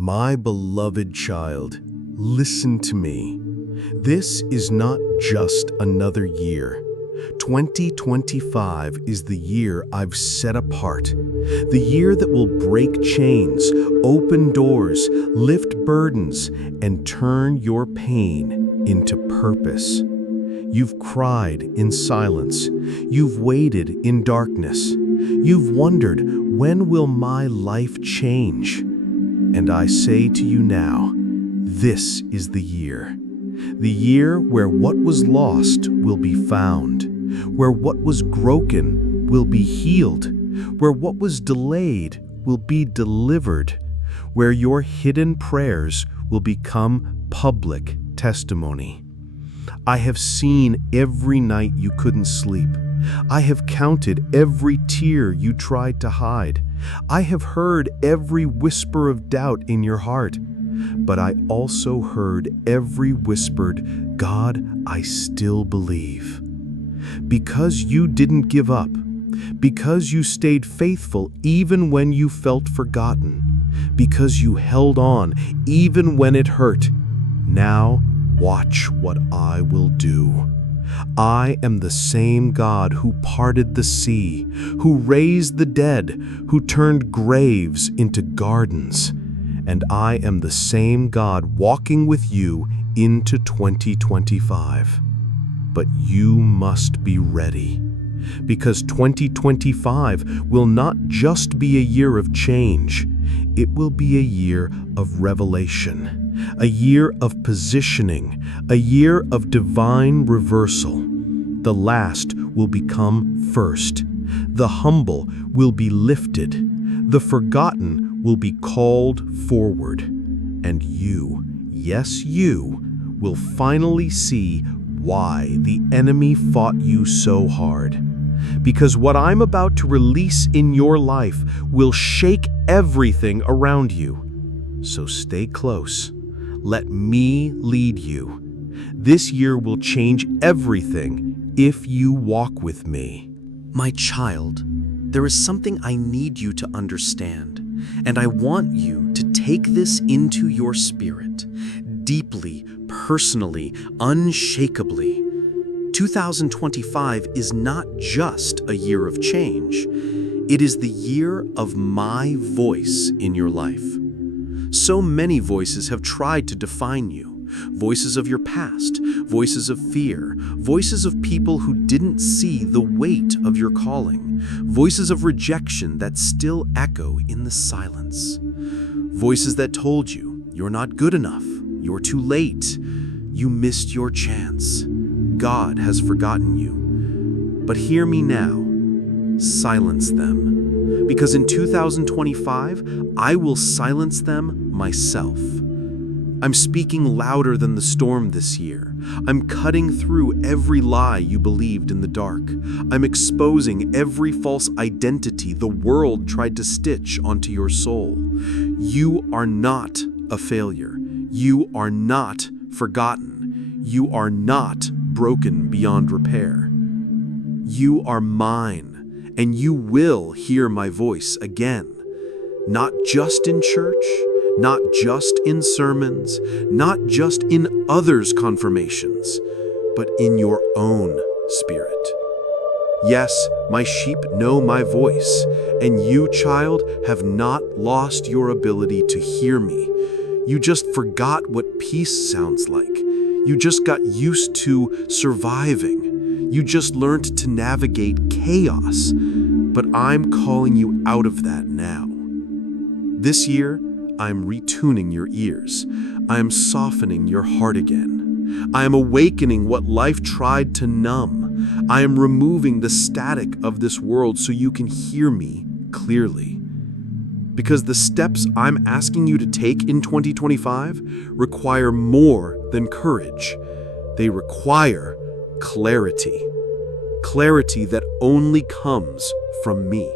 My beloved child, listen to me. This is not just another year. 2025 is the year I've set apart. The year that will break chains, open doors, lift burdens, and turn your pain into purpose. You've cried in silence. You've waited in darkness. You've wondered, when will my life change? And I say to you now, this is the year where what was lost will be found, where what was broken will be healed, where what was delayed will be delivered, where your hidden prayers will become public testimony. I have seen every night you couldn't sleep. I have counted every tear you tried to hide. I have heard every whisper of doubt in your heart. But I also heard every whispered, "God, I still believe." Because you didn't give up, because you stayed faithful even when you felt forgotten, because you held on even when it hurt, now watch what I will do. I am the same God who parted the sea, who raised the dead, who turned graves into gardens. And I am the same God walking with you into 2025. But you must be ready, because 2025 will not just be a year of change, it will be a year of revelation. A year of positioning, a year of divine reversal. The last will become first. The humble will be lifted. The forgotten will be called forward. And you, yes you, will finally see why the enemy fought you so hard. Because what I'm about to release in your life will shake everything around you. So stay close. Let me lead you. This year will change everything if you walk with me. My child, there is something I need you to understand, and I want you to take this into your spirit, deeply, personally, unshakably. 2025 is not just a year of change. It is the year of my voice in your life. So many voices have tried to define you. Voices of your past, voices of fear, voices of people who didn't see the weight of your calling, voices of rejection that still echo in the silence. Voices that told you you're not good enough, you're too late, you missed your chance, God has forgotten you. But hear me now, silence them. Because in 2025, I will silence them myself. I'm speaking louder than the storm this year. I'm cutting through every lie you believed in the dark. I'm exposing every false identity the world tried to stitch onto your soul. You are not a failure. You are not forgotten. You are not broken beyond repair. You are mine. And you will hear my voice again, not just in church, not just in sermons, not just in others' confirmations, but in your own spirit. Yes, my sheep know my voice, and you, child, have not lost your ability to hear me. You just forgot what peace sounds like. You just got used to surviving. You just learned to navigate chaos, but I'm calling you out of that now. This year, I'm retuning your ears. I am softening your heart again. I am awakening what life tried to numb. I am removing the static of this world so you can hear me clearly. Because the steps I'm asking you to take in 2025 require more than courage. They require clarity. Clarity that only comes from me.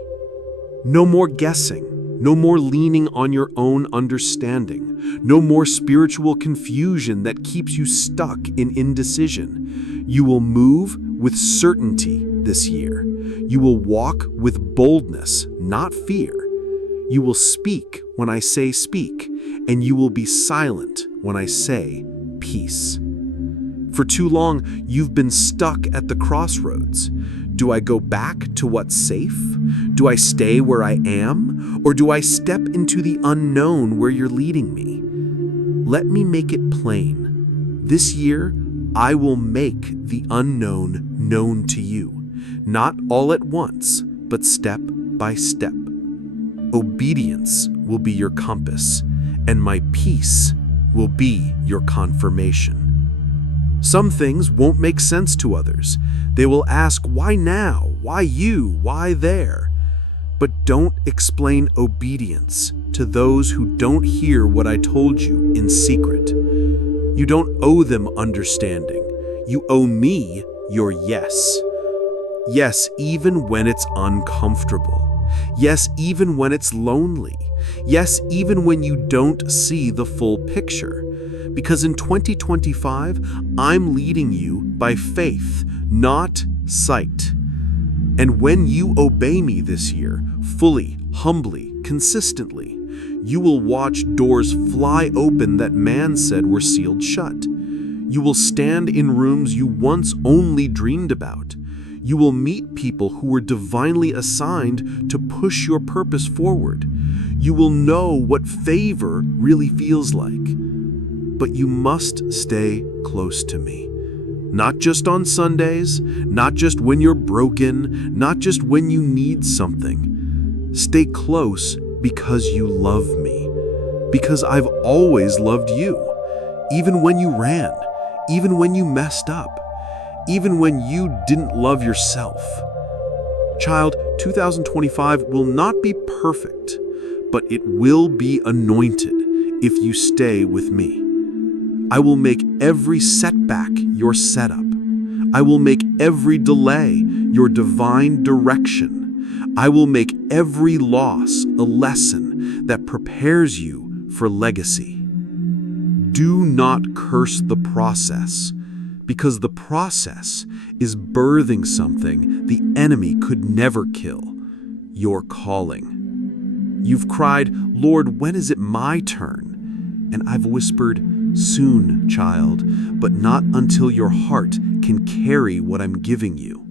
No more guessing. No more leaning on your own understanding. No more spiritual confusion that keeps you stuck in indecision. You will move with certainty this year. You will walk with boldness, not fear. You will speak when I say speak, and you will be silent when I say peace. For too long, you've been stuck at the crossroads. Do I go back to what's safe? Do I stay where I am? Or do I step into the unknown where you're leading me? Let me make it plain. This year, I will make the unknown known to you, not all at once, but step by step. Obedience will be your compass, and my peace will be your confirmation. Some things won't make sense to others. They will ask, why now? Why you? Why there? But don't explain obedience to those who don't hear what I told you in secret. You don't owe them understanding. You owe me your yes. Yes, even when it's uncomfortable. Yes, even when it's lonely. Yes, even when you don't see the full picture. Because in 2025, I'm leading you by faith, not sight. And when you obey me this year, fully, humbly, consistently, you will watch doors fly open that man said were sealed shut. You will stand in rooms you once only dreamed about. You will meet people who were divinely assigned to push your purpose forward. You will know what favor really feels like. But you must stay close to me. Not just on Sundays, not just when you're broken, not just when you need something. Stay close because you love me. Because I've always loved you. Even when you ran, even when you messed up, even when you didn't love yourself. Child, 2025 will not be perfect, but it will be anointed if you stay with me. I will make every setback your setup. I will make every delay your divine direction. I will make every loss a lesson that prepares you for legacy. Do not curse the process, because the process is birthing something the enemy could never kill, your calling. You've cried, Lord, when is it my turn? And I've whispered, soon, child, but not until your heart can carry what I'm giving you.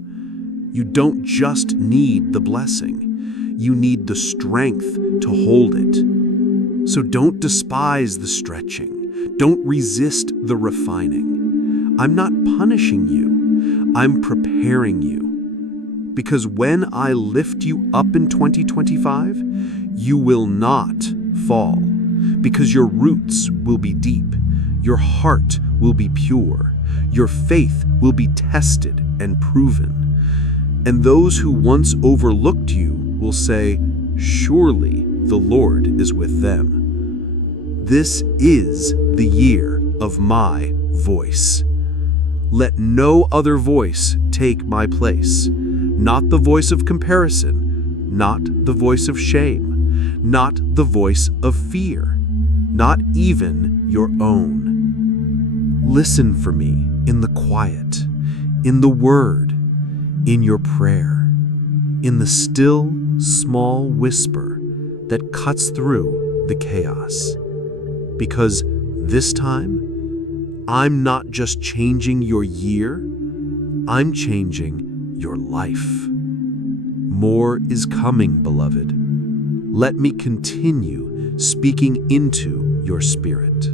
You don't just need the blessing, you need the strength to hold it. So don't despise the stretching, don't resist the refining. I'm not punishing you, I'm preparing you. Because when I lift you up in 2025, you will not fall, because your roots will be deep. Your heart will be pure. Your faith will be tested and proven. And those who once overlooked you will say, surely the Lord is with them. This is the year of my voice. Let no other voice take my place. Not the voice of comparison, not the voice of shame, not the voice of fear, not even your own. Listen for me in the quiet, in the word, in your prayer, in the still, small whisper that cuts through the chaos. Because this time, I'm not just changing your year, I'm changing your life. More is coming, beloved. Let me continue speaking into your spirit.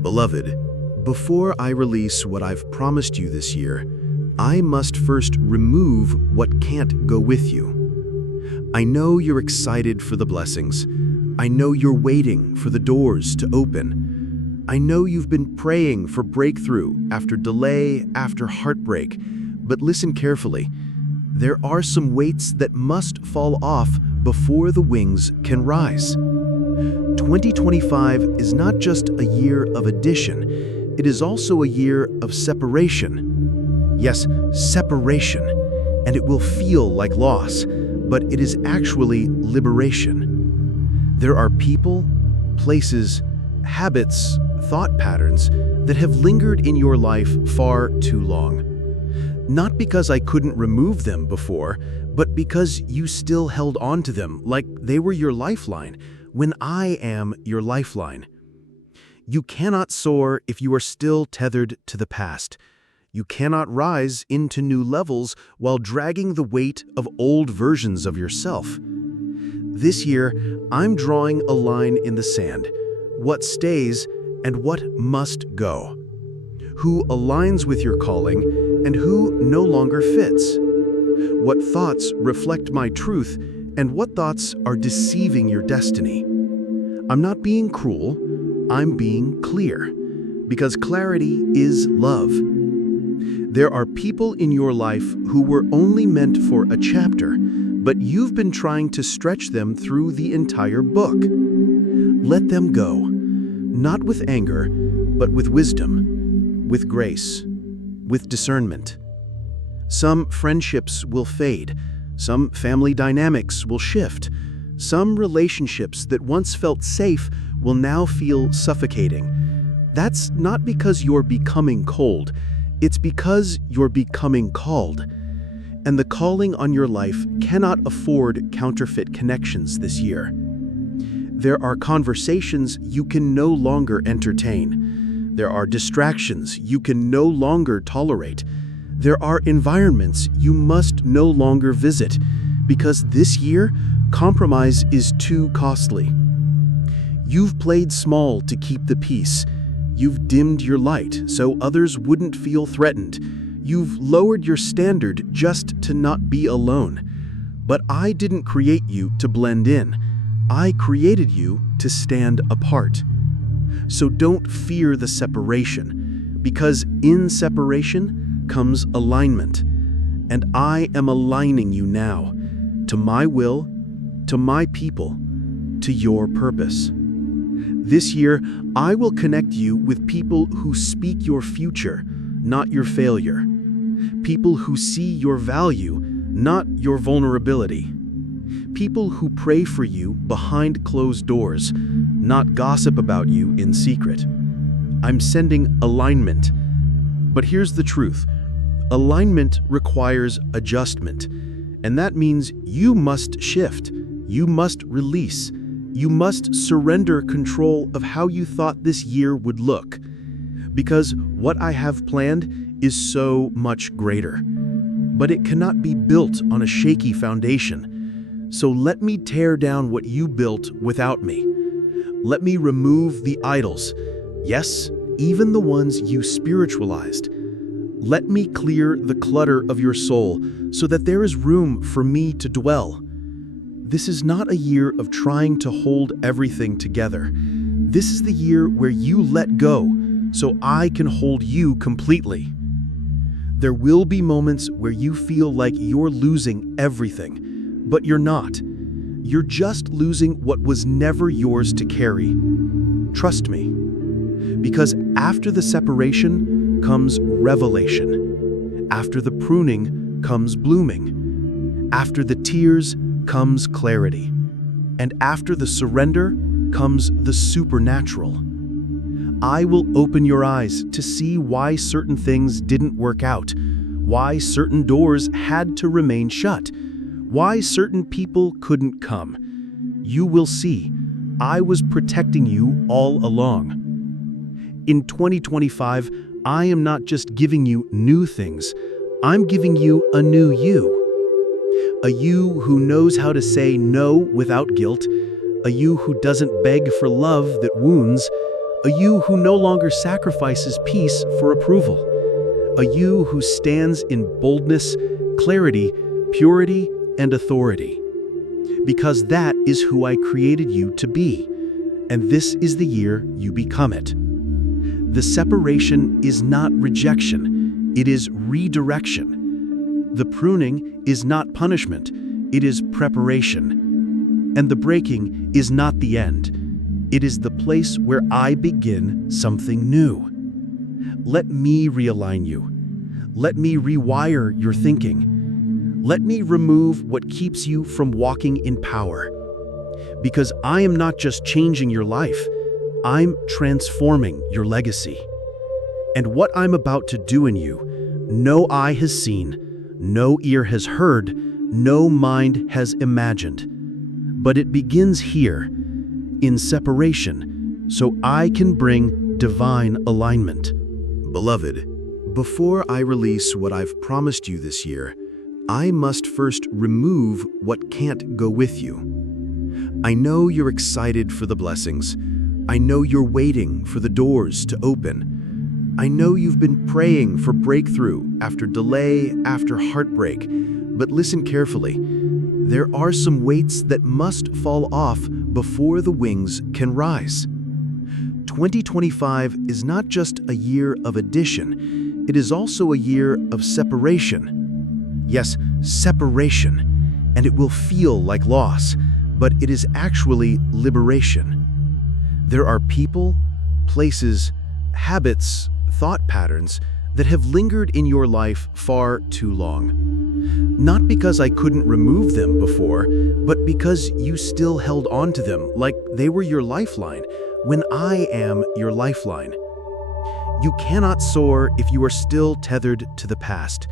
Beloved, before I release what I've promised you this year, I must first remove what can't go with you. I know you're excited for the blessings. I know you're waiting for the doors to open. I know you've been praying for breakthrough after delay, after heartbreak. But listen carefully. There are some weights that must fall off before the wings can rise. 2025 is not just a year of addition. It is also a year of separation. Yes, separation. And it will feel like loss, but it is actually liberation. There are people, places, habits, thought patterns that have lingered in your life far too long. Not because I couldn't remove them before, but because you still held on to them like they were your lifeline, when I am your lifeline. You cannot soar if you are still tethered to the past. You cannot rise into new levels while dragging the weight of old versions of yourself. This year, I'm drawing a line in the sand. What stays and what must go. Who aligns with your calling and who no longer fits. What thoughts reflect my truth and what thoughts are deceiving your destiny. I'm not being cruel, I'm being clear, because clarity is love. There are people in your life who were only meant for a chapter, but you've been trying to stretch them through the entire book. Let them go, not with anger, but with wisdom, with grace, with discernment. Some friendships will fade, some family dynamics will shift, some relationships that once felt safe will now feel suffocating. That's not because you're becoming cold, it's because you're becoming called. And the calling on your life cannot afford counterfeit connections this year. There are conversations you can no longer entertain. There are distractions you can no longer tolerate. There are environments you must no longer visit, because this year, compromise is too costly. You've played small to keep the peace. You've dimmed your light so others wouldn't feel threatened. You've lowered your standard just to not be alone. But I didn't create you to blend in. I created you to stand apart. So don't fear the separation, because in separation comes alignment. And I am aligning you now to my will, to my people, to your purpose. This year, I will connect you with people who speak your future, not your failure. People who see your value, not your vulnerability. People who pray for you behind closed doors, not gossip about you in secret. I'm sending alignment. But here's the truth. Alignment requires adjustment, and that means you must shift, you must release, you must surrender control of how you thought this year would look. Because what I have planned is so much greater. But it cannot be built on a shaky foundation. So let me tear down what you built without me. Let me remove the idols, yes, even the ones you spiritualized. Let me clear the clutter of your soul so that there is room for me to dwell. This is not a year of trying to hold everything together. This is the year where you let go so I can hold you completely. There will be moments where you feel like you're losing everything, but you're not. You're just losing what was never yours to carry. Trust me. Because after the separation comes revelation. After the pruning comes blooming. After the tears comes clarity. And after the surrender comes the supernatural. I will open your eyes to see why certain things didn't work out, why certain doors had to remain shut, why certain people couldn't come. You will see, I was protecting you all along. In 2025, I am not just giving you new things, I'm giving you a new you. A you who knows how to say no without guilt, a you who doesn't beg for love that wounds, a you who no longer sacrifices peace for approval, a you who stands in boldness, clarity, purity, and authority. Because that is who I created you to be, and this is the year you become it. The separation is not rejection, it is redirection. The pruning is not punishment, it is preparation. And the breaking is not the end. It is the place where I begin something new. Let me realign you. Let me rewire your thinking. Let me remove what keeps you from walking in power. Because I am not just changing your life, I'm transforming your legacy. And what I'm about to do in you, no eye has seen, no ear has heard, no mind has imagined. But it begins here, in separation, so I can bring divine alignment. Beloved, before I release what I've promised you this year, I must first remove what can't go with you. I know you're excited for the blessings. I know you're waiting for the doors to open. I know you've been praying for breakthrough after delay, after heartbreak. But listen carefully. There are some weights that must fall off before the wings can rise. 2025 is not just a year of addition, it is also a year of separation. Yes, separation, and it will feel like loss, but it is actually liberation. There are people, places, habits, thought patterns that have lingered in your life far too long. Not because I couldn't remove them before, but because you still held on to them like they were your lifeline, when I am your lifeline. You cannot soar if you are still tethered to the past.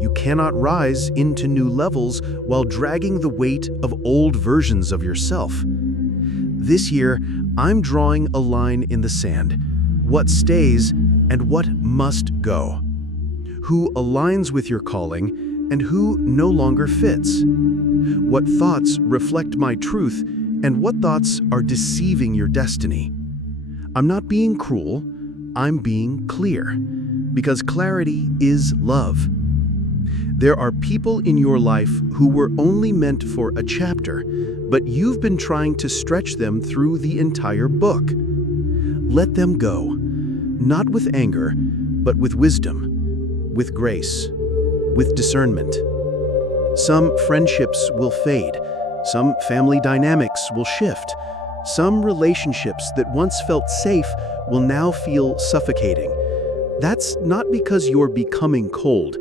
You cannot rise into new levels while dragging the weight of old versions of yourself. This year, I'm drawing a line in the sand. What stays and what must go. Who aligns with your calling and who no longer fits. What thoughts reflect my truth and what thoughts are deceiving your destiny. I'm not being cruel, I'm being clear, because clarity is love. There are people in your life who were only meant for a chapter, but you've been trying to stretch them through the entire book. Let them go, not with anger, but with wisdom, with grace, with discernment. Some friendships will fade, some family dynamics will shift, some relationships that once felt safe will now feel suffocating. That's not because you're becoming cold,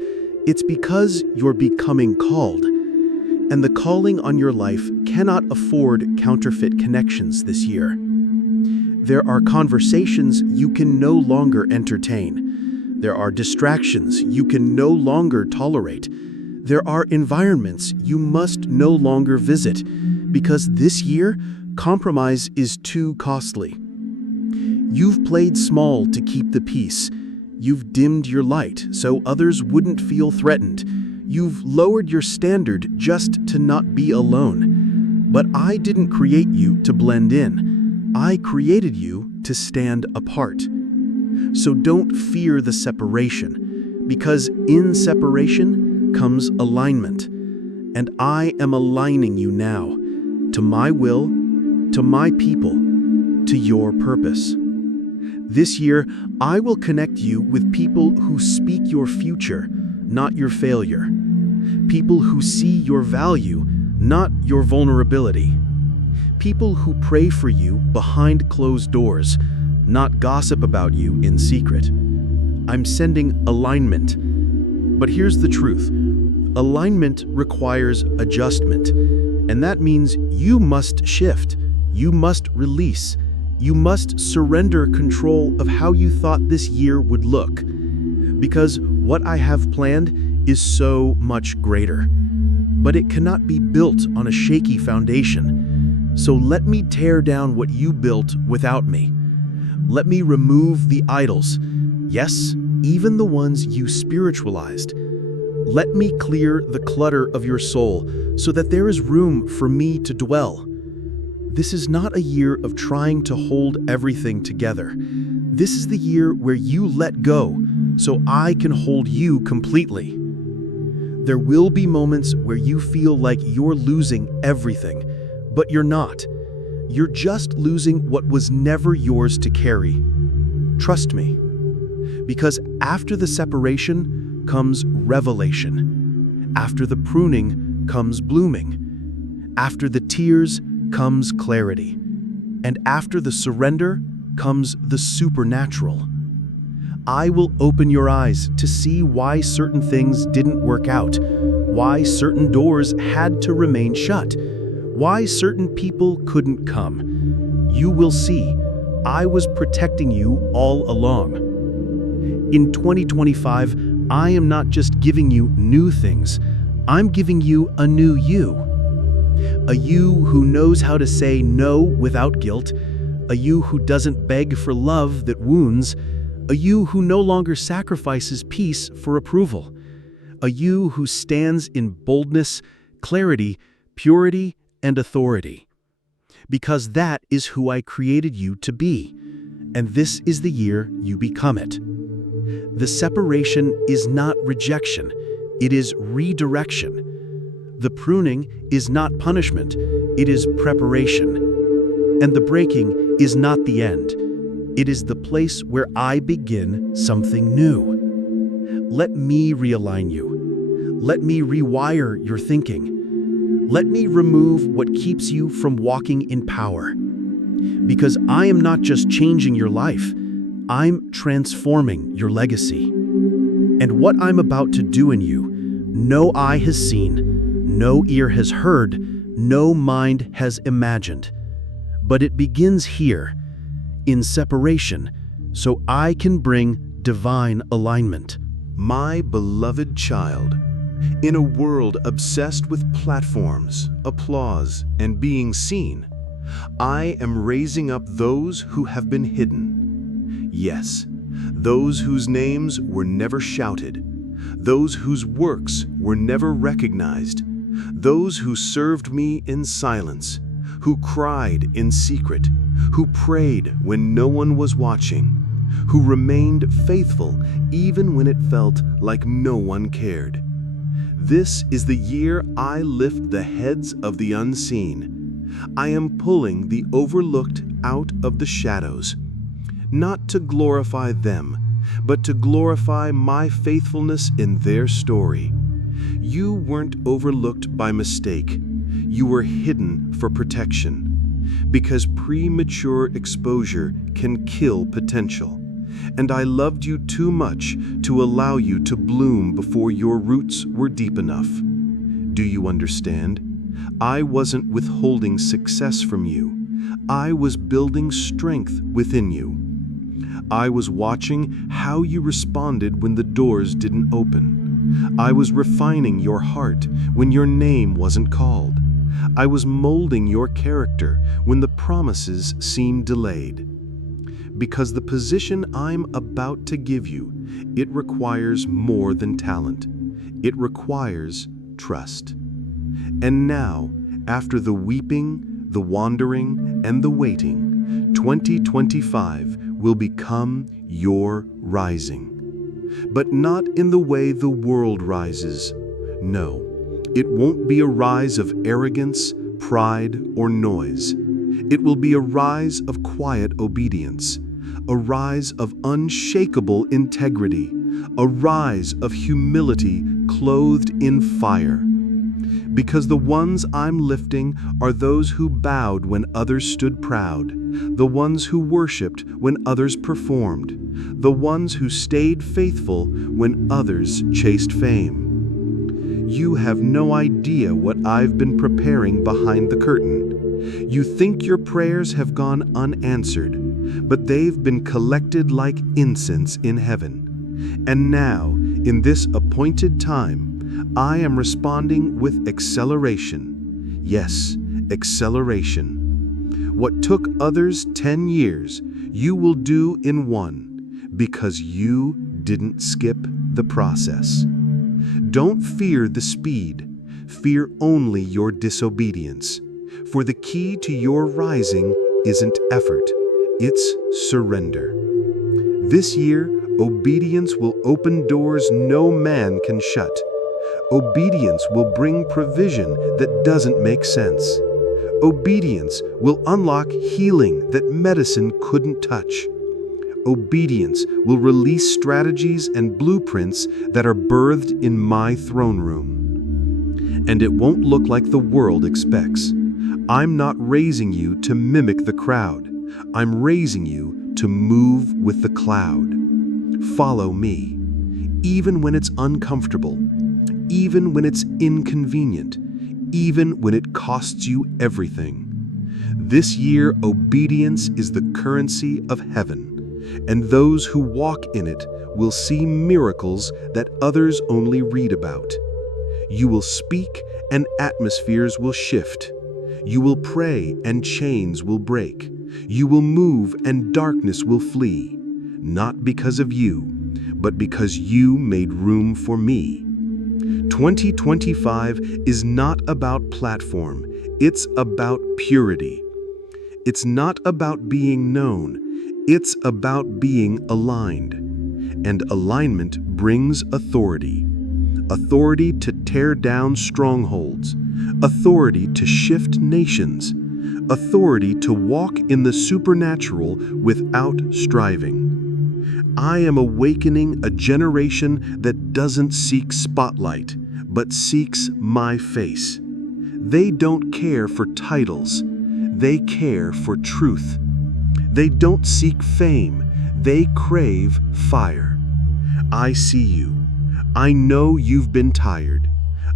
it's because you're becoming called. And the calling on your life cannot afford counterfeit connections this year. There are conversations you can no longer entertain. There are distractions you can no longer tolerate. There are environments you must no longer visit, because this year, compromise is too costly. You've played small to keep the peace. You've dimmed your light so others wouldn't feel threatened. You've lowered your standard just to not be alone. But I didn't create you to blend in. I created you to stand apart. So don't fear the separation, because in separation comes alignment. And I am aligning you now to my will, to my people, to your purpose. This year, I will connect you with people who speak your future, not your failure. People who see your value, not your vulnerability. People who pray for you behind closed doors, not gossip about you in secret. I'm sending alignment. But here's the truth. Alignment requires adjustment, and that means you must shift, you must release, you must surrender control of how you thought this year would look. Because what I have planned is so much greater. But it cannot be built on a shaky foundation. So let me tear down what you built without me. Let me remove the idols. Yes, even the ones you spiritualized. Let me clear the clutter of your soul so that there is room for me to dwell. This is not a year of trying to hold everything together. This is the year where you let go so I can hold you completely. There will be moments where you feel like you're losing everything, but you're not. You're just losing what was never yours to carry. Trust me. Because after the separation comes revelation. After the pruning comes blooming. After the tears comes clarity. And after the surrender comes the supernatural. I will open your eyes to see why certain things didn't work out, why certain doors had to remain shut, why certain people couldn't come. You will see, I was protecting you all along. In 2025, I am not just giving you new things, I'm giving you a new you. A you who knows how to say no without guilt, a you who doesn't beg for love that wounds, a you who no longer sacrifices peace for approval, a you who stands in boldness, clarity, purity, and authority. Because that is who I created you to be, and this is the year you become it. The separation is not rejection, it is redirection. The pruning is not punishment, it is preparation. And the breaking is not the end, it is the place where I begin something new. Let me realign you. Let me rewire your thinking. Let me remove what keeps you from walking in power. Because I am not just changing your life, I'm transforming your legacy. And what I'm about to do in you, no eye has seen, no ear has heard, no mind has imagined. But it begins here, in separation, so I can bring divine alignment. My beloved child, in a world obsessed with platforms, applause, and being seen, I am raising up those who have been hidden. Yes, those whose names were never shouted, those whose works were never recognized, those who served me in silence, who cried in secret, who prayed when no one was watching, who remained faithful even when it felt like no one cared. This is the year I lift the heads of the unseen. I am pulling the overlooked out of the shadows, not to glorify them, but to glorify my faithfulness in their story. You weren't overlooked by mistake. You were hidden for protection, because premature exposure can kill potential. And I loved you too much to allow you to bloom before your roots were deep enough. Do you understand? I wasn't withholding success from you. I was building strength within you. I was watching how you responded when the doors didn't open. I was refining your heart when your name wasn't called. I was molding your character when the promises seemed delayed. Because the position I'm about to give you, it requires more than talent. It requires trust. And now, after the weeping, the wandering, and the waiting, 2025 will become your rising. But not in the way the world rises. No, it won't be a rise of arrogance, pride, or noise. It will be a rise of quiet obedience, a rise of unshakable integrity, a rise of humility clothed in fire. Because the ones I'm lifting are those who bowed when others stood proud, the ones who worshipped when others performed, the ones who stayed faithful when others chased fame. You have no idea what I've been preparing behind the curtain. You think your prayers have gone unanswered, but they've been collected like incense in heaven. And now, in this appointed time, I am responding with acceleration. Yes, acceleration. What took others 10 years, you will do in 1, because you didn't skip the process. Don't fear the speed, fear only your disobedience. For the key to your rising isn't effort, it's surrender. This year, obedience will open doors no man can shut. Obedience will bring provision that doesn't make sense. Obedience will unlock healing that medicine couldn't touch. Obedience will release strategies and blueprints that are birthed in my throne room. And it won't look like the world expects. I'm not raising you to mimic the crowd. I'm raising you to move with the cloud. Follow me, even when it's uncomfortable, even when it's inconvenient, even when it costs you everything. This year, obedience is the currency of heaven, and those who walk in it will see miracles that others only read about. You will speak and atmospheres will shift. You will pray and chains will break, You will move and darkness will flee, not because of you, but because you made room for me. 2025 is not about platform, it's about purity. It's not about being known, it's about being aligned. And alignment brings authority. Authority to tear down strongholds, authority to shift nations, authority to walk in the supernatural without striving. I am awakening a generation that doesn't seek spotlight, but seeks my face. They don't care for titles, they care for truth. They don't seek fame, they crave fire. I see you. I know you've been tired.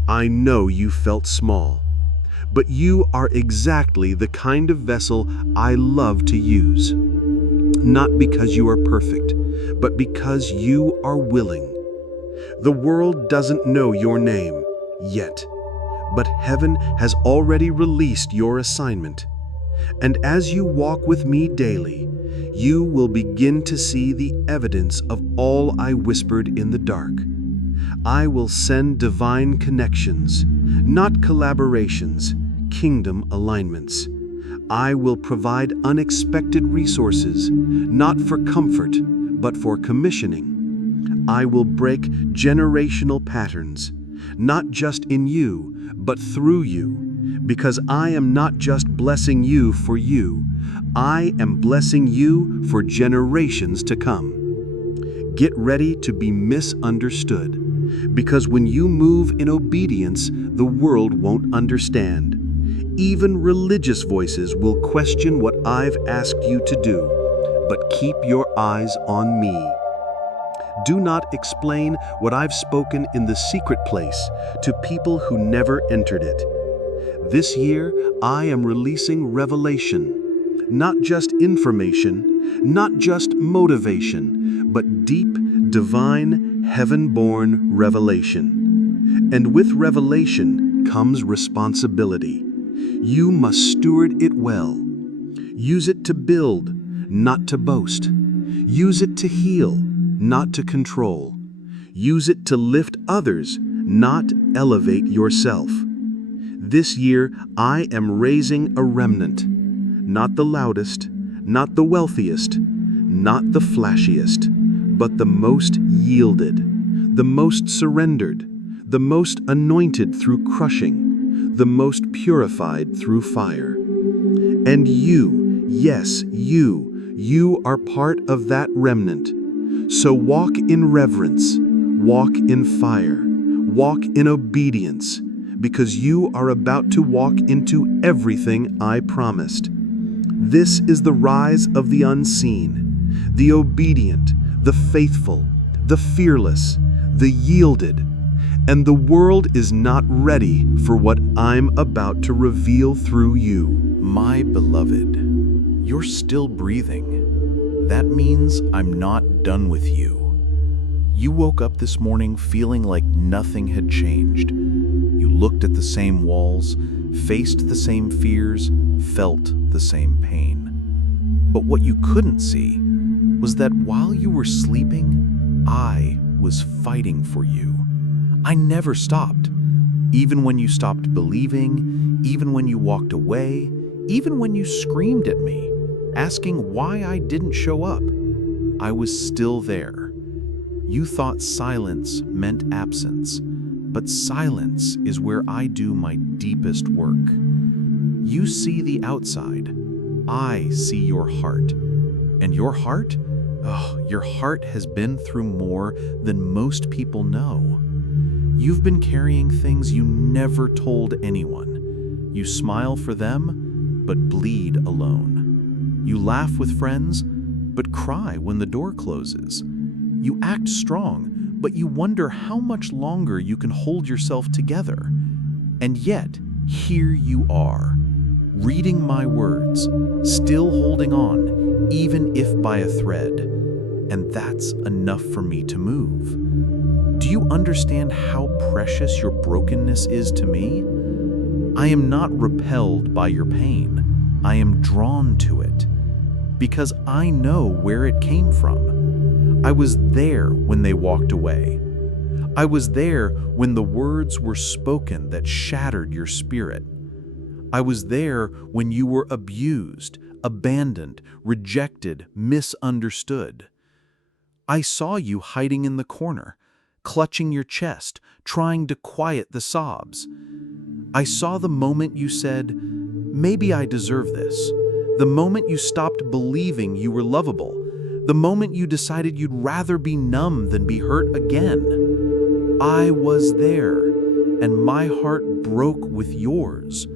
I know you felt small. But you are exactly the kind of vessel I love to use. Not because you are perfect, but because you are willing. The world doesn't know your name yet, but heaven has already released your assignment. And as you walk with me daily, you will begin to see the evidence of all I whispered in the dark. I will send divine connections, not collaborations, kingdom alignments. I will provide unexpected resources, not for comfort, but for commissioning. I will break generational patterns, not just in you, but through you, because I am not just blessing you for you, I am blessing you for generations to come. Get ready to be misunderstood, because when you move in obedience, the world won't understand. Even religious voices will question what I've asked you to do, but keep your eyes on me. Do not explain what I've spoken in the secret place to people who never entered it. This year, I am releasing revelation, not just information, not just motivation, but deep, divine, heaven-born revelation. And with revelation comes responsibility. You must steward it well. Use it to build, not to boast. Use it to heal, not to control. Use it to lift others, not elevate yourself. This year, I am raising a remnant. Not the loudest, not the wealthiest, not the flashiest, but the most yielded, the most surrendered, the most anointed through crushing, the most purified through fire. And you, yes, you are part of that remnant. So walk in reverence, walk in fire, walk in obedience, because you are about to walk into everything I promised. This is the rise of the unseen, the obedient, the faithful, the fearless, the yielded. And the world is not ready for what I'm about to reveal through you. My beloved, you're still breathing. That means I'm not done with you. You woke up this morning feeling like nothing had changed. You looked at the same walls, faced the same fears, felt the same pain. But what you couldn't see was that while you were sleeping, I was fighting for you. I never stopped. Even when you stopped believing, even when you walked away, even when you screamed at me, asking why I didn't show up, I was still there. You thought silence meant absence, but silence is where I do my deepest work. You see the outside. I see your heart. And your heart? Oh, your heart has been through more than most people know. You've been carrying things you never told anyone. You smile for them, but bleed alone. You laugh with friends, but cry when the door closes. You act strong, but you wonder how much longer you can hold yourself together. And yet, here you are, reading my words, still holding on, even if by a thread. And that's enough for me to move. Do you understand how precious your brokenness is to me? I am not repelled by your pain. I am drawn to it. because I know where it came from. I was there when they walked away. I was there when the words were spoken that shattered your spirit. I was there when you were abused, abandoned, rejected, misunderstood. I saw you hiding in the corner, clutching your chest, trying to quiet the sobs. I saw the moment you said, "Maybe I deserve this." The moment you stopped believing you were lovable. The moment you decided you'd rather be numb than be hurt again. I was there, and my heart broke with yours.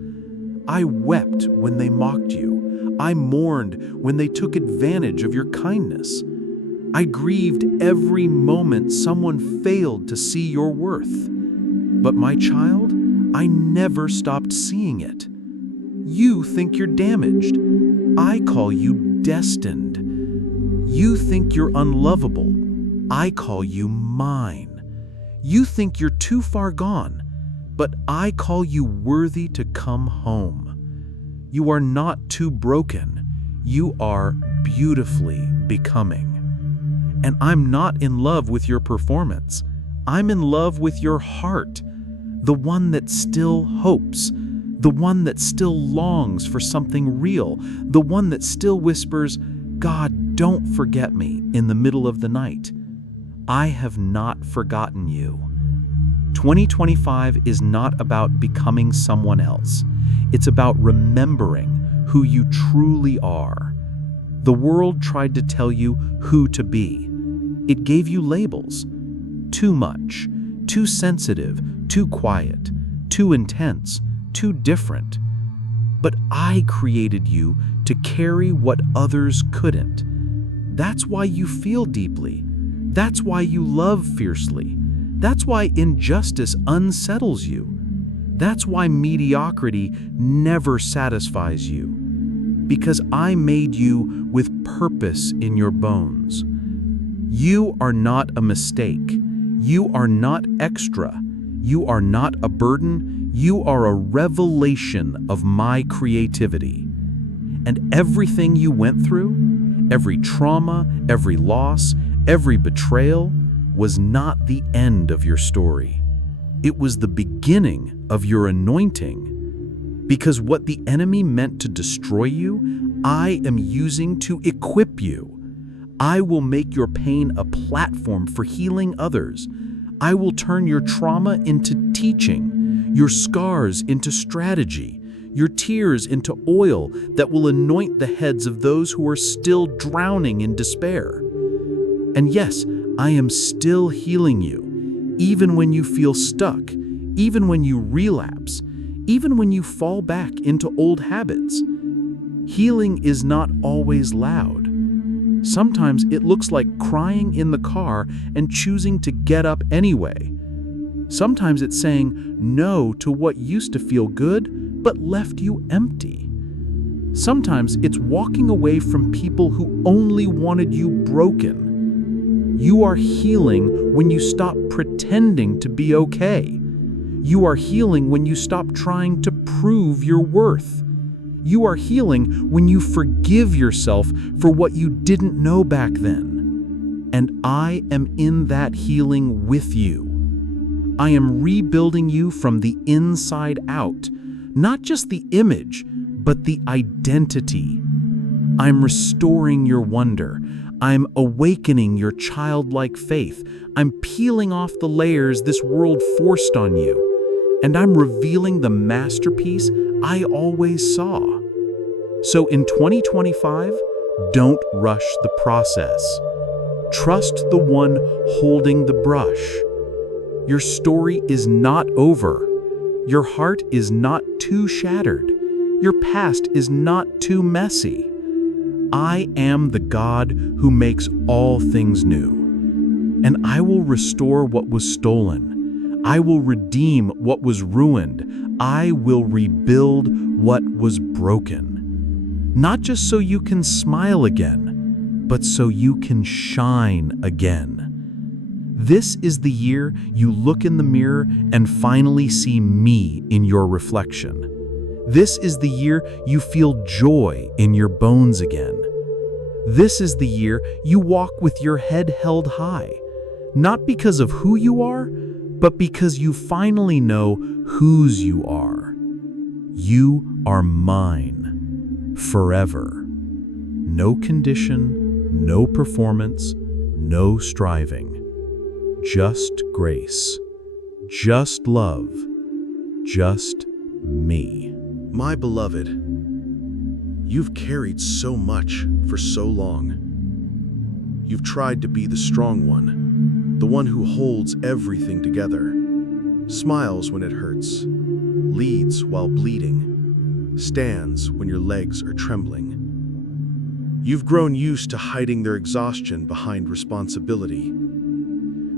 I wept when they mocked you. I mourned when they took advantage of your kindness. I grieved every moment someone failed to see your worth. But my child, I never stopped seeing it. You think you're damaged. I call you destined. You think you're unlovable. I call you mine. You think you're too far gone, but I call you worthy to come home. You are not too broken. You are beautifully becoming. And I'm not in love with your performance. I'm in love with your heart, the one that still hopes, the one that still longs for something real, the one that still whispers, "God, don't forget me," in the middle of the night. I have not forgotten you. 2025 is not about becoming someone else. It's about remembering who you truly are. The world tried to tell you who to be. It gave you labels. Too much, too sensitive, too quiet, too intense, too different. But I created you to carry what others couldn't. That's why you feel deeply. That's why you love fiercely. That's why injustice unsettles you. That's why mediocrity never satisfies you. Because I made you with purpose in your bones. You are not a mistake. You are not extra. You are not a burden. You are a revelation of my creativity. And everything you went through, every trauma, every loss, every betrayal, was not the end of your story. It was the beginning of your anointing. Because what the enemy meant to destroy you, I am using to equip you. I will make your pain a platform for healing others. I will turn your trauma into teaching, your scars into strategy, your tears into oil that will anoint the heads of those who are still drowning in despair. And yes, I am still healing you, even when you feel stuck, even when you relapse, even when you fall back into old habits. Healing is not always loud. Sometimes it looks like crying in the car and choosing to get up anyway. Sometimes it's saying no to what used to feel good but left you empty. Sometimes it's walking away from people who only wanted you broken. You are healing when you stop pretending to be okay. You are healing when you stop trying to prove your worth. You are healing when you forgive yourself for what you didn't know back then. And I am in that healing with you. I am rebuilding you from the inside out, not just the image, but the identity. I'm restoring your wonder. I'm awakening your childlike faith. I'm peeling off the layers this world forced on you. And I'm revealing the masterpiece I always saw. So in 2025, don't rush the process. Trust the one holding the brush. Your story is not over. Your heart is not too shattered. Your past is not too messy. I am the God who makes all things new. And I will restore what was stolen. I will redeem what was ruined. I will rebuild what was broken. Not just so you can smile again, but so you can shine again. This is the year you look in the mirror and finally see me in your reflection. This is the year you feel joy in your bones again. This is the year you walk with your head held high, not because of who you are, but because you finally know whose you are. You are mine, forever. No condition, no performance, no striving. Just grace, just love, just me. My beloved, you've carried so much for so long. You've tried to be the strong one, the one who holds everything together, smiles when it hurts, leads while bleeding, stands when your legs are trembling. You've grown used to hiding their exhaustion behind responsibility.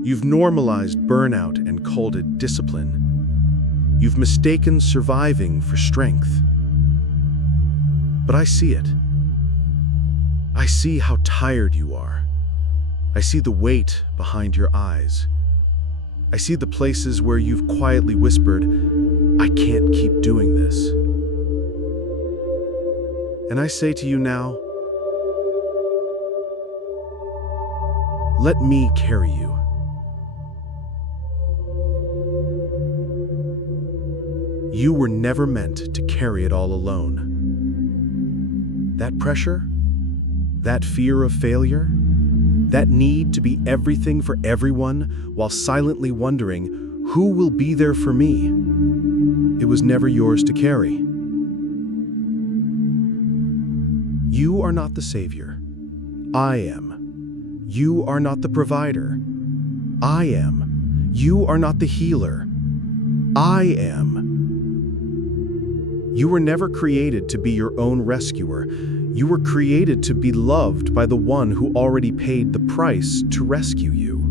You've normalized burnout and called it discipline. You've mistaken surviving for strength. But I see it. I see how tired you are. I see the weight behind your eyes. I see the places where you've quietly whispered, "I can't keep doing this." And I say to you now, let me carry you. You were never meant to carry it all alone. That pressure, that fear of failure, that need to be everything for everyone while silently wondering, who will be there for me? It was never yours to carry. You are not the savior. I am. You are not the provider. I am. You are not the healer. I am. You were never created to be your own rescuer. You were created to be loved by the one who already paid the price to rescue you.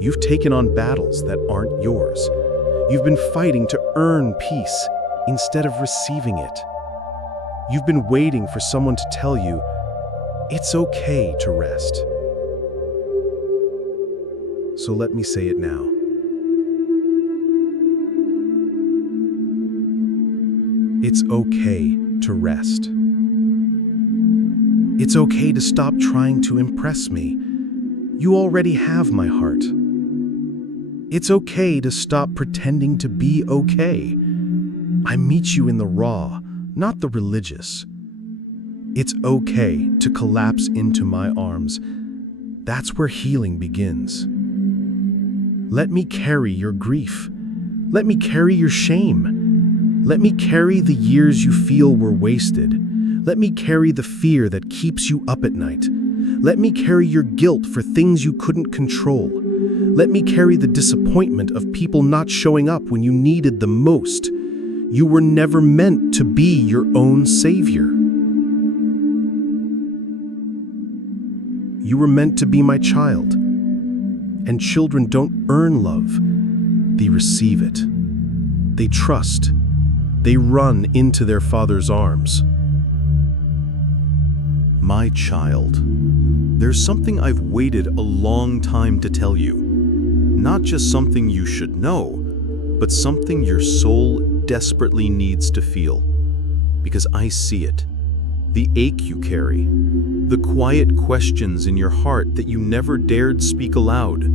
You've taken on battles that aren't yours. You've been fighting to earn peace instead of receiving it. You've been waiting for someone to tell you, it's okay to rest. So let me say it now. It's okay to rest. It's okay to stop trying to impress me. You already have my heart. It's okay to stop pretending to be okay. I meet you in the raw, not the religious. It's okay to collapse into my arms. That's where healing begins. Let me carry your grief. Let me carry your shame. Let me carry the years you feel were wasted. Let me carry the fear that keeps you up at night. Let me carry your guilt for things you couldn't control. Let me carry the disappointment of people not showing up when you needed them most. You were never meant to be your own savior. You were meant to be my child. And children don't earn love. They receive it. They trust. They run into their father's arms. My child, there's something I've waited a long time to tell you. Not just something you should know, but something your soul desperately needs to feel. Because I see it. The ache you carry. The quiet questions in your heart that you never dared speak aloud.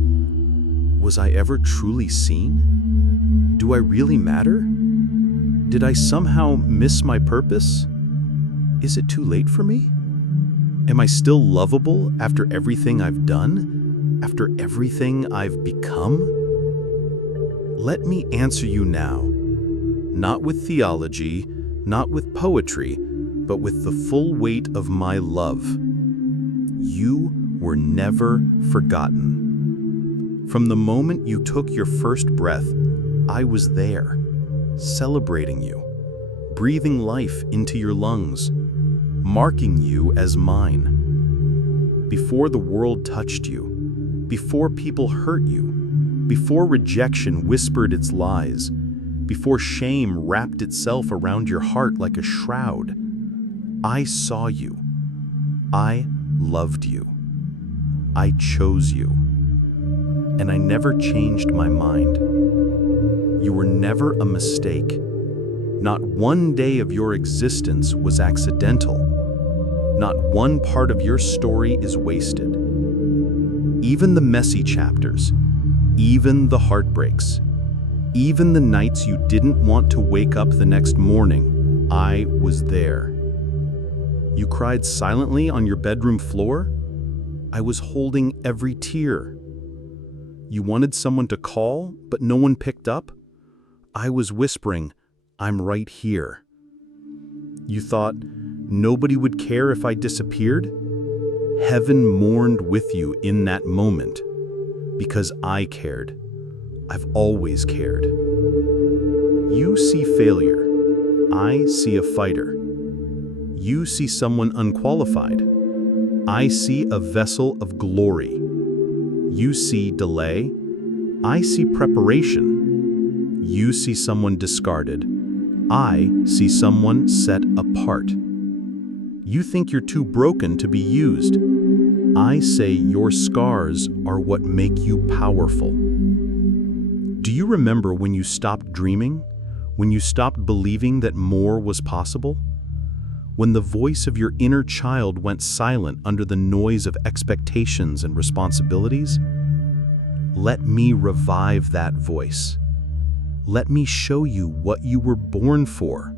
Was I ever truly seen? Do I really matter? Did I somehow miss my purpose? Is it too late for me? Am I still lovable after everything I've done? After everything I've become? Let me answer you now. Not with theology, not with poetry, but with the full weight of my love. You were never forgotten. From the moment you took your first breath, I was there, celebrating you, breathing life into your lungs, marking you as mine. Before the world touched you, before people hurt you, before rejection whispered its lies, before shame wrapped itself around your heart like a shroud, I saw you. I loved you. I chose you. And I never changed my mind. You were never a mistake. Not one day of your existence was accidental. Not one part of your story is wasted. Even the messy chapters, even the heartbreaks, even the nights you didn't want to wake up the next morning, I was there. You cried silently on your bedroom floor? I was holding every tear. You wanted someone to call, but no one picked up? I was whispering, I'm right here. You thought nobody would care if I disappeared? Heaven mourned with you in that moment, because I cared. I've always cared. You see failure. I see a fighter. You see someone unqualified. I see a vessel of glory. You see delay. I see preparation. You see someone discarded. I see someone set apart. You think you're too broken to be used. I say your scars are what make you powerful. Do you remember when you stopped dreaming? When you stopped believing that more was possible? When the voice of your inner child went silent under the noise of expectations and responsibilities? Let me revive that voice. Let me show you what you were born for.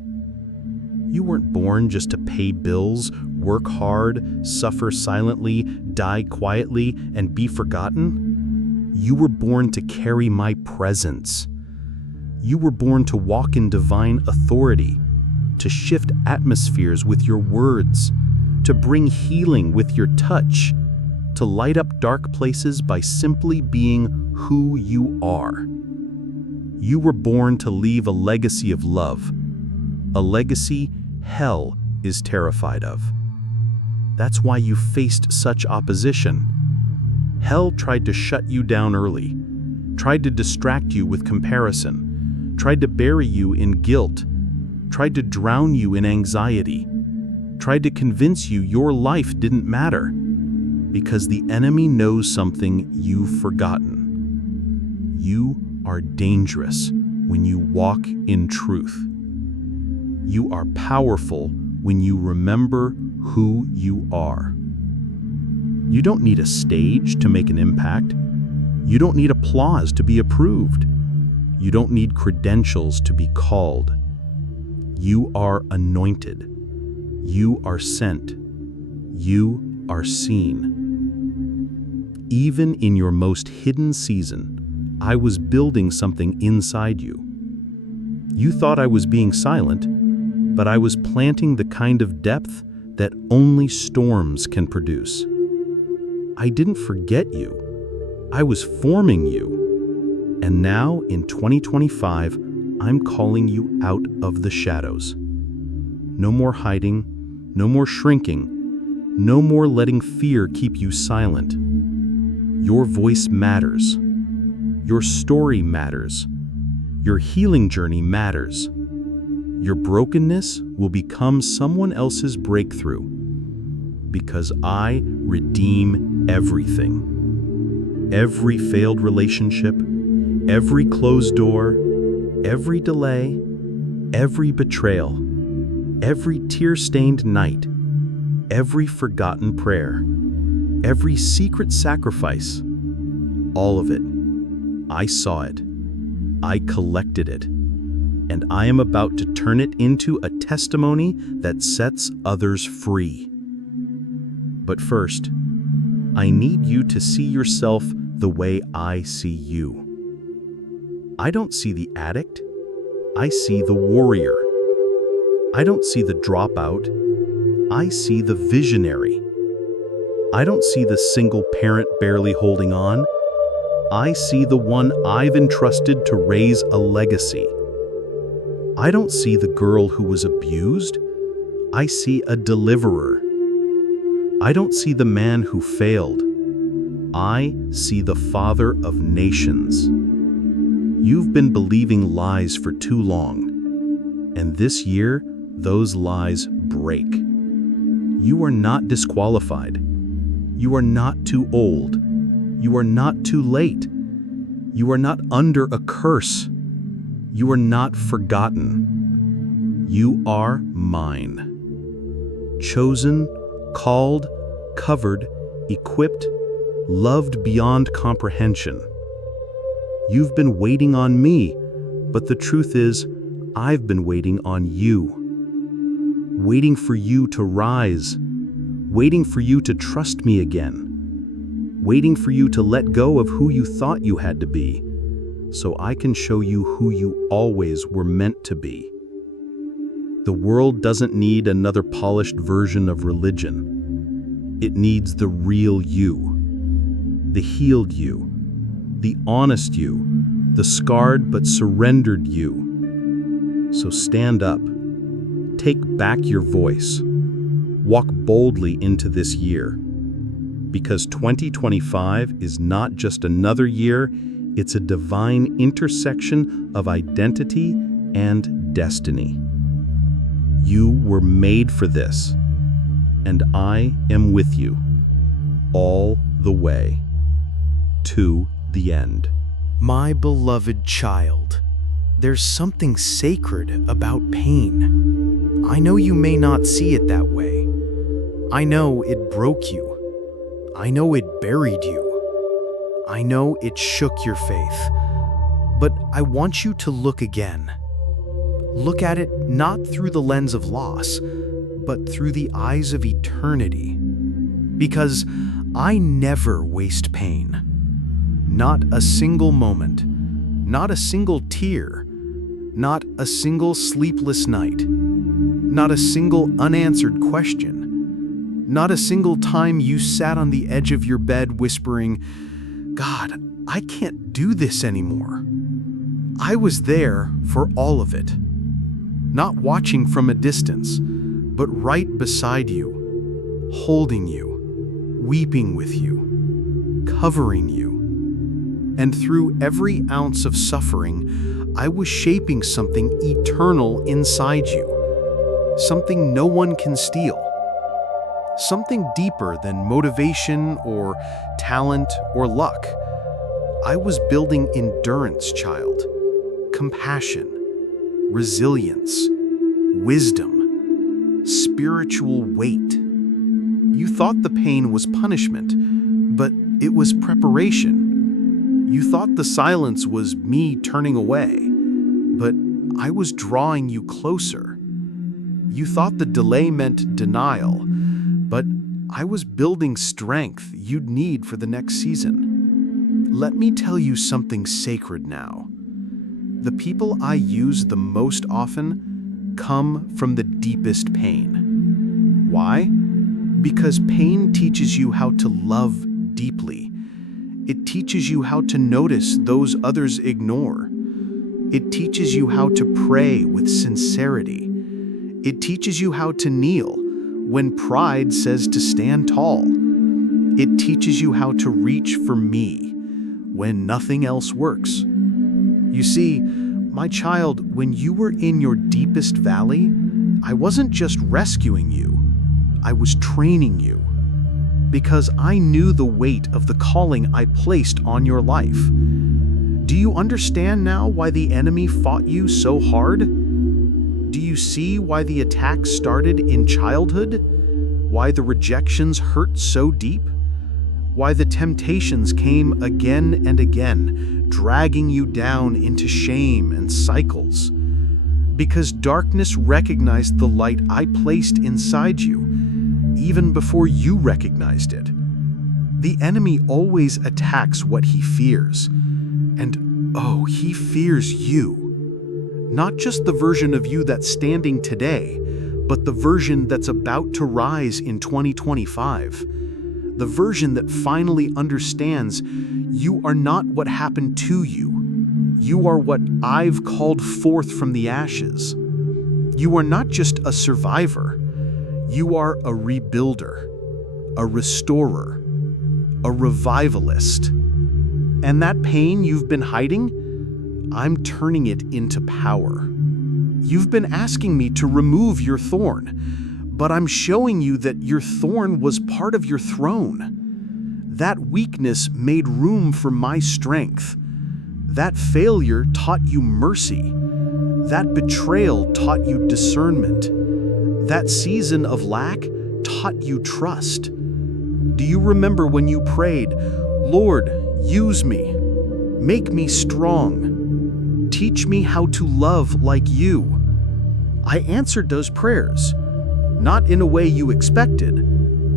You weren't born just to pay bills, work hard, suffer silently, die quietly, and be forgotten. You were born to carry my presence. You were born to walk in divine authority, to shift atmospheres with your words, to bring healing with your touch, to light up dark places by simply being who you are. You were born to leave a legacy of love, a legacy hell is terrified of. That's why you faced such opposition. Hell tried to shut you down early, tried to distract you with comparison, tried to bury you in guilt, tried to drown you in anxiety, tried to convince you your life didn't matter, because the enemy knows something you've forgotten. You are dangerous when you walk in truth. You are powerful when you remember who you are. You don't need a stage to make an impact. You don't need applause to be approved. You don't need credentials to be called. You are anointed. You are sent. You are seen. Even in your most hidden season, I was building something inside you. You thought I was being silent, but I was planting the kind of depth that only storms can produce. I didn't forget you. I was forming you. And now, in 2025, I'm calling you out of the shadows. No more hiding, no more shrinking, no more letting fear keep you silent. Your voice matters. Your story matters. Your healing journey matters. Your brokenness will become someone else's breakthrough, because I redeem everything. Every failed relationship, every closed door, every delay, every betrayal, every tear-stained night, every forgotten prayer, every secret sacrifice, all of it. I saw it. I collected it. And I am about to turn it into a testimony that sets others free. But first, I need you to see yourself the way I see you. I don't see the addict. I see the warrior. I don't see the dropout. I see the visionary. I don't see the single parent barely holding on. I see the one I've entrusted to raise a legacy. I don't see the girl who was abused. I see a deliverer. I don't see the man who failed. I see the father of nations. You've been believing lies for too long, and this year, those lies break. You are not disqualified. You are not too old. You are not too late. You are not under a curse. You are not forgotten. You are mine. Chosen, called, covered, equipped, loved beyond comprehension. You've been waiting on me, but the truth is, I've been waiting on you. Waiting for you to rise, waiting for you to trust me again, waiting for you to let go of who you thought you had to be, so I can show you who you always were meant to be. The world doesn't need another polished version of religion. It needs the real you, the healed you, the honest you, the scarred but surrendered you. So stand up, take back your voice, walk boldly into this year. Because 2025 is not just another year, it's a divine intersection of identity and destiny. You were made for this, and I am with you all the way to the end. My beloved child, there's something sacred about pain. I know you may not see it that way. I know it broke you. I know it buried you. I know it shook your faith. But I want you to look again. Look at it not through the lens of loss, but through the eyes of eternity. Because I never waste pain. Not a single moment, not a single tear, not a single sleepless night, not a single unanswered question, not a single time you sat on the edge of your bed whispering, "God, I can't do this anymore." I was there for all of it, not watching from a distance, but right beside you, holding you, weeping with you, covering you. And through every ounce of suffering, I was shaping something eternal inside you, something no one can steal, something deeper than motivation or talent or luck. I was building endurance, child, compassion, resilience, wisdom, spiritual weight. You thought the pain was punishment, but it was preparation. You thought the silence was me turning away, but I was drawing you closer. You thought the delay meant denial, but I was building strength you'd need for the next season. Let me tell you something sacred now. The people I use the most often come from the deepest pain. Why? Because pain teaches you how to love deeply. It teaches you how to notice those others ignore. It teaches you how to pray with sincerity. It teaches you how to kneel when pride says to stand tall. It teaches you how to reach for me when nothing else works. You see, my child, when you were in your deepest valley, I wasn't just rescuing you, I was training you. Because I knew the weight of the calling I placed on your life. Do you understand now why the enemy fought you so hard? Do you see why the attacks started in childhood? Why the rejections hurt so deep? Why the temptations came again and again, dragging you down into shame and cycles? Because darkness recognized the light I placed inside you, even before you recognized it. The enemy always attacks what he fears. And oh, he fears you. Not just the version of you that's standing today, but the version that's about to rise in 2025. The version that finally understands you are not what happened to you. You are what I've called forth from the ashes. You are not just a survivor. You are a rebuilder, a restorer, a revivalist. And that pain you've been hiding, I'm turning it into power. You've been asking me to remove your thorn, but I'm showing you that your thorn was part of your throne. That weakness made room for my strength. That failure taught you mercy. That betrayal taught you discernment. That season of lack taught you trust? Do you remember when you prayed, "Lord, use me, make me strong, teach me how to love like you"? I answered those prayers, not in a way you expected,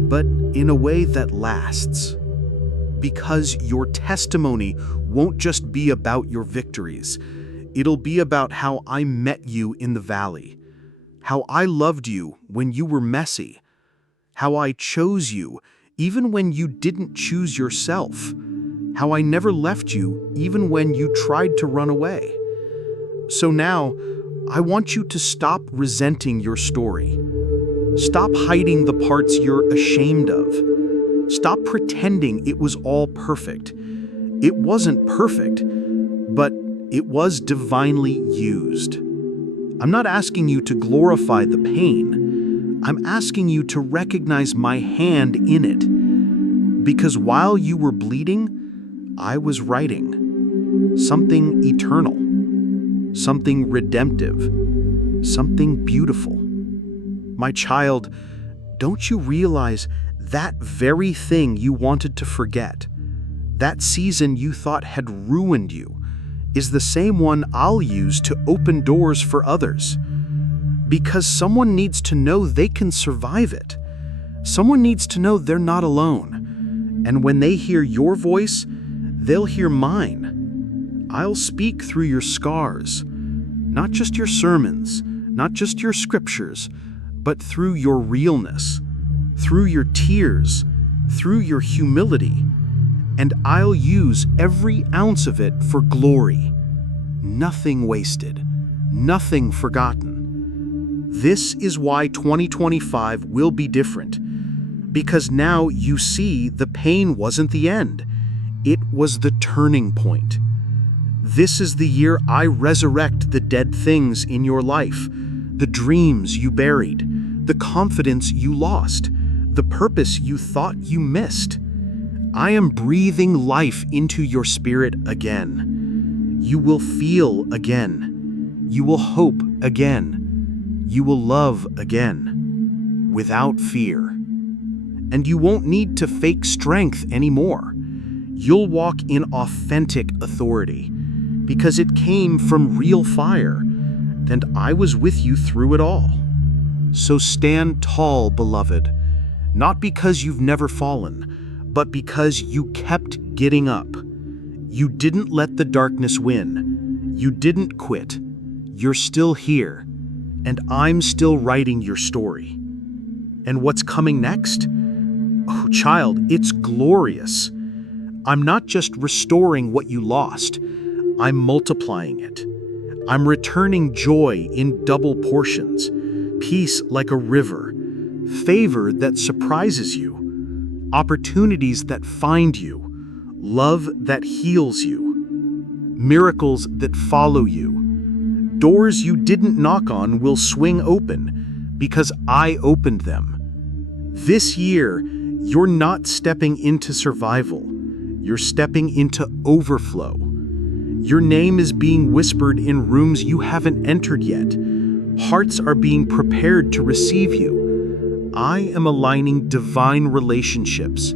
but in a way that lasts. Because your testimony won't just be about your victories. It'll be about how I met you in the valley, how I loved you when you were messy, how I chose you even when you didn't choose yourself, how I never left you even when you tried to run away. So now, I want you to stop resenting your story. Stop hiding the parts you're ashamed of. Stop pretending it was all perfect. It wasn't perfect, but it was divinely used. I'm not asking you to glorify the pain. I'm asking you to recognize my hand in it. Because while you were bleeding, I was writing something eternal, something redemptive, something beautiful. My child, don't you realize that very thing you wanted to forget, that season you thought had ruined you, is the same one I'll use to open doors for others? Because someone needs to know they can survive it. Someone needs to know they're not alone. And when they hear your voice, they'll hear mine. I'll speak through your scars, not just your sermons, not just your scriptures, but through your realness, through your tears, through your humility. And I'll use every ounce of it for glory. Nothing wasted, nothing forgotten. This is why 2025 will be different. Because now you see the pain wasn't the end. It was the turning point. This is the year I resurrect the dead things in your life, the dreams you buried, the confidence you lost, the purpose you thought you missed. I am breathing life into your spirit again. You will feel again. You will hope again. You will love again, without fear. And you won't need to fake strength anymore. You'll walk in authentic authority, because it came from real fire, and I was with you through it all. So stand tall, beloved, not because you've never fallen, but because you kept getting up. You didn't let the darkness win. You didn't quit. You're still here, and I'm still writing your story. And what's coming next? Oh, child, it's glorious. I'm not just restoring what you lost. I'm multiplying it. I'm returning joy in double portions, peace like a river, favor that surprises you, opportunities that find you, love that heals you, miracles that follow you. Doors you didn't knock on will swing open because I opened them. This year, you're not stepping into survival. You're stepping into overflow. Your name is being whispered in rooms you haven't entered yet. Hearts are being prepared to receive you. I am aligning divine relationships.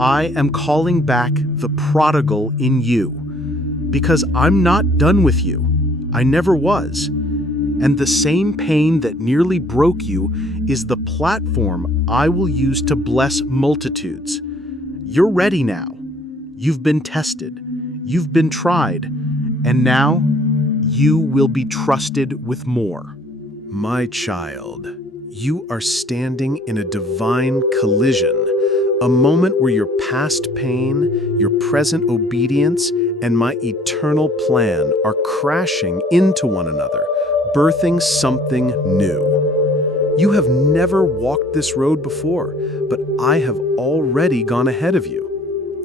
I am calling back the prodigal in you. Because I'm not done with you. I never was. And the same pain that nearly broke you is the platform I will use to bless multitudes. You're ready now. You've been tested. You've been tried. And now, you will be trusted with more. My child, you are standing in a divine collision, a moment where your past pain, your present obedience, and my eternal plan are crashing into one another, birthing something new. You have never walked this road before, but I have already gone ahead of you.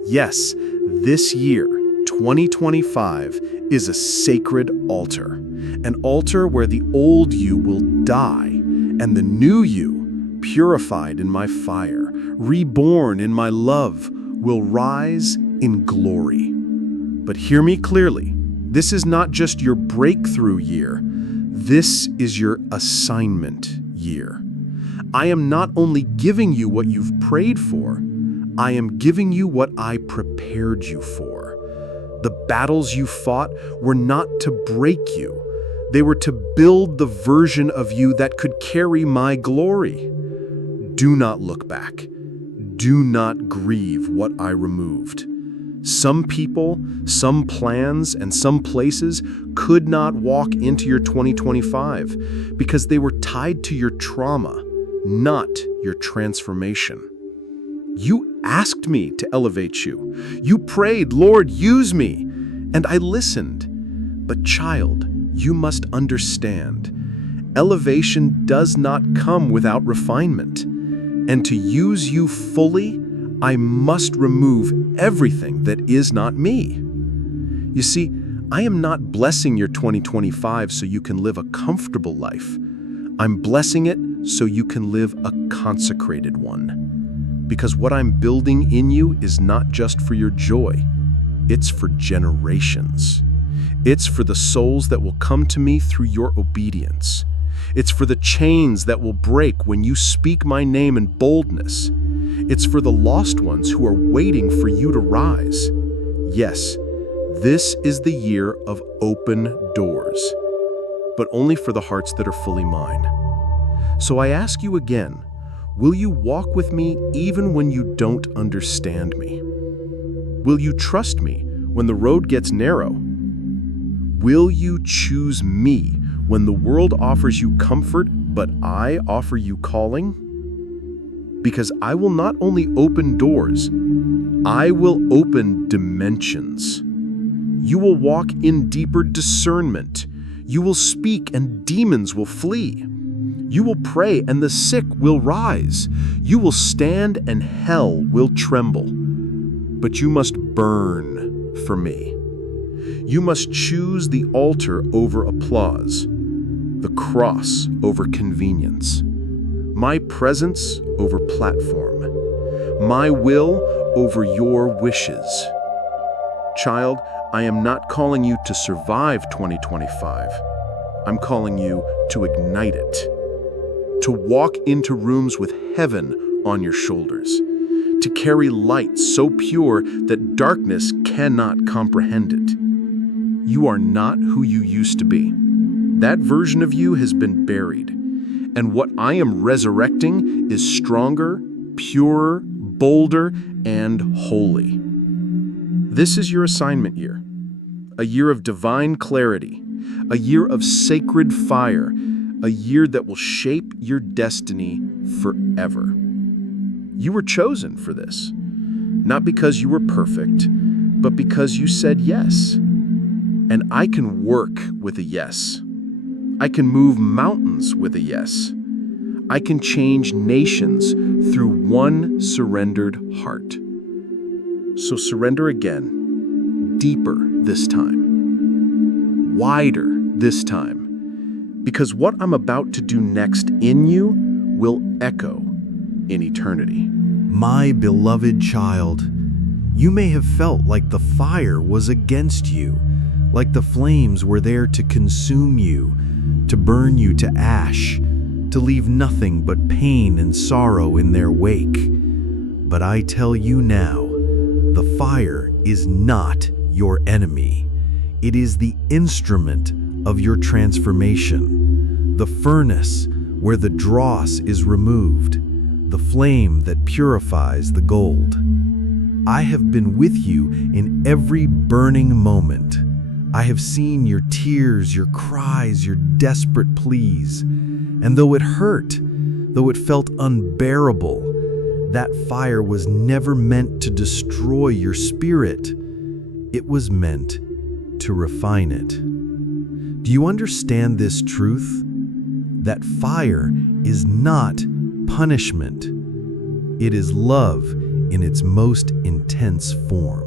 Yes, this year, 2025, is a sacred altar, an altar where the old you will die and the new you, purified in my fire, reborn in my love, will rise in glory. But hear me clearly, this is not just your breakthrough year, this is your assignment year. I am not only giving you what you've prayed for, I am giving you what I prepared you for. The battles you fought were not to break you. They were to build the version of you that could carry my glory. Do not look back. Do not grieve what I removed. Some people, some plans, and some places could not walk into your 2025 because they were tied to your trauma, not your transformation. You asked me to elevate you. You prayed, Lord, use me. And I listened. But child, you must understand, elevation does not come without refinement. And to use you fully, I must remove everything that is not me. You see, I am not blessing your 2025 so you can live a comfortable life. I'm blessing it so you can live a consecrated one. Because what I'm building in you is not just for your joy, it's for generations. It's for the souls that will come to me through your obedience. It's for the chains that will break when you speak my name in boldness. It's for the lost ones who are waiting for you to rise. Yes, this is the year of open doors, but only for the hearts that are fully mine. So I ask you again, will you walk with me even when you don't understand me? Will you trust me when the road gets narrow? Will you choose me when the world offers you comfort, but I offer you calling? Because I will not only open doors, I will open dimensions. You will walk in deeper discernment. You will speak and demons will flee. You will pray and the sick will rise. You will stand and hell will tremble. But you must burn for me. You must choose the altar over applause, the cross over convenience, my presence over platform, my will over your wishes. Child, I am not calling you to survive 2025. I'm calling you to ignite it, to walk into rooms with heaven on your shoulders, to carry light so pure that darkness cannot comprehend it. You are not who you used to be. That version of you has been buried, and what I am resurrecting is stronger, purer, bolder, and holy. This is your assignment year, a year of divine clarity, a year of sacred fire, a year that will shape your destiny forever. You were chosen for this, not because you were perfect, but because you said yes. And I can work with a yes. I can move mountains with a yes. I can change nations through one surrendered heart. So surrender again, deeper this time, wider this time, because what I'm about to do next in you will echo in eternity. My beloved child, you may have felt like the fire was against you, like the flames were there to consume you, to burn you to ash, to leave nothing but pain and sorrow in their wake. But I tell you now, the fire is not your enemy. It is the instrument of your transformation, the furnace where the dross is removed, the flame that purifies the gold. I have been with you in every burning moment. I have seen your tears, your cries, your desperate pleas. And though it hurt, though it felt unbearable, that fire was never meant to destroy your spirit. It was meant to refine it. Do you understand this truth? That fire is not punishment. It is love in its most intense form.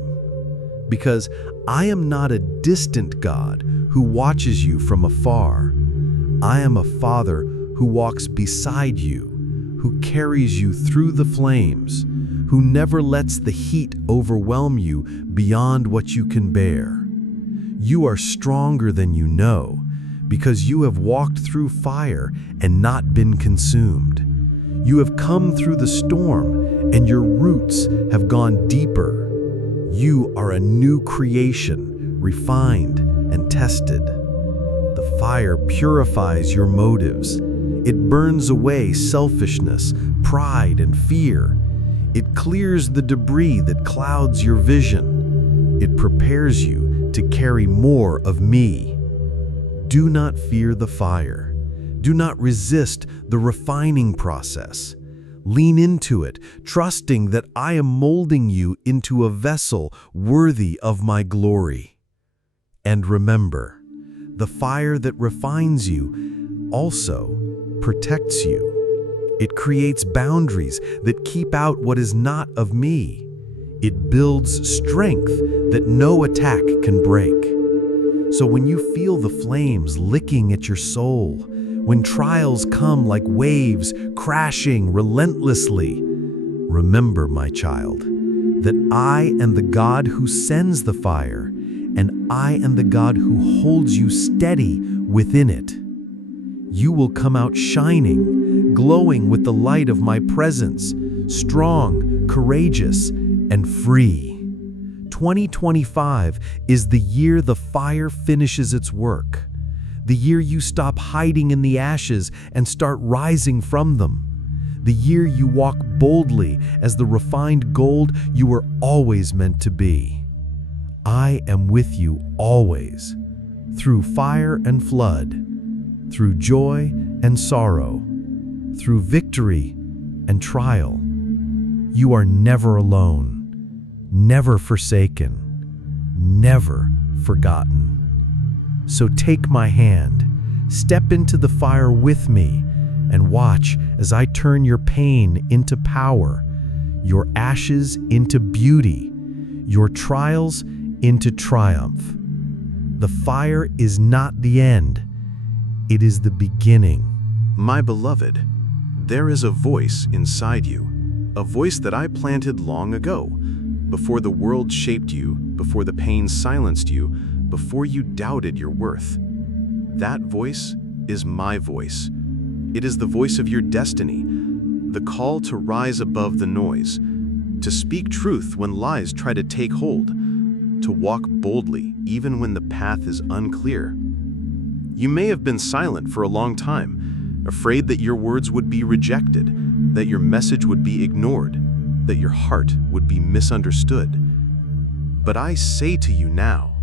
Because I am not a distant God who watches you from afar. I am a Father who walks beside you, who carries you through the flames, who never lets the heat overwhelm you beyond what you can bear. You are stronger than you know, because you have walked through fire and not been consumed. You have come through the storm, and your roots have gone deeper. You are a new creation, refined and tested. The fire purifies your motives. It burns away selfishness, pride, and fear. It clears the debris that clouds your vision. It prepares you to carry more of me. Do not fear the fire. Do not resist the refining process. Lean into it, trusting that I am molding you into a vessel worthy of my glory. And remember, the fire that refines you also protects you. It creates boundaries that keep out what is not of me. It builds strength that no attack can break. So when you feel the flames licking at your soul, when trials come like waves crashing relentlessly, remember, my child, that I am the God who sends the fire, and I am the God who holds you steady within it. You will come out shining, glowing with the light of my presence, strong, courageous, and free. 2025 is the year the fire finishes its work. The year you stop hiding in the ashes and start rising from them. The year you walk boldly as the refined gold you were always meant to be. I am with you always, through fire and flood, through joy and sorrow, through victory and trial. You are never alone, never forsaken, never forgotten. So take my hand, step into the fire with me, and watch as I turn your pain into power, your ashes into beauty, your trials into triumph. The fire is not the end, it is the beginning. My beloved, there is a voice inside you, a voice that I planted long ago, before the world shaped you, before the pain silenced you, before you doubted your worth. That voice is my voice. It is the voice of your destiny, the call to rise above the noise, to speak truth when lies try to take hold, to walk boldly even when the path is unclear. You may have been silent for a long time, afraid that your words would be rejected, that your message would be ignored, that your heart would be misunderstood. But I say to you now,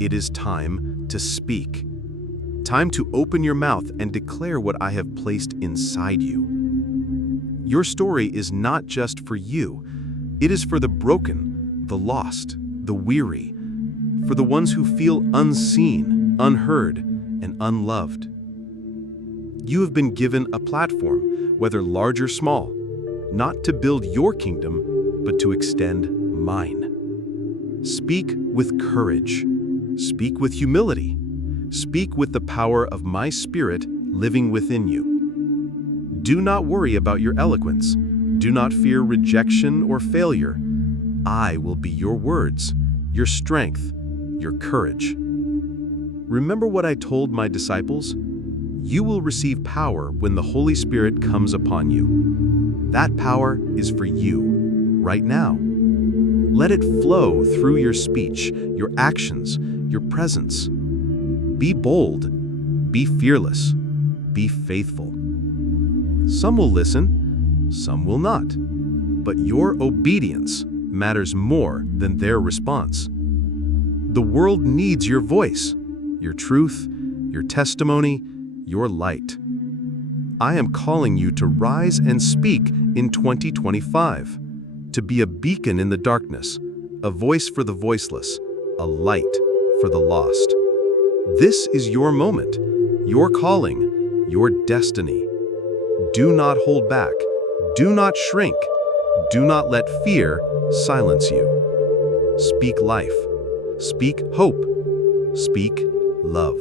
it is time to speak. Time to open your mouth and declare what I have placed inside you. Your story is not just for you. It is for the broken, the lost, the weary, for the ones who feel unseen, unheard, and unloved. You have been given a platform, whether large or small, not to build your kingdom, but to extend mine. Speak with courage. Speak with humility. Speak with the power of my Spirit living within you. Do not worry about your eloquence. Do not fear rejection or failure. I will be your words, your strength, your courage. Remember what I told my disciples? You will receive power when the Holy Spirit comes upon you. That power is for you, right now. Let it flow through your speech, your actions, your presence. Be bold, be fearless, be faithful. Some will listen, some will not, but your obedience matters more than their response. The world needs your voice, your truth, your testimony, your light. I am calling you to rise and speak in 2025, to be a beacon in the darkness, a voice for the voiceless, a light for the lost. This is your moment, your calling, your destiny. Do not hold back. Do not shrink. Do not let fear silence you. Speak life. Speak hope. Speak love.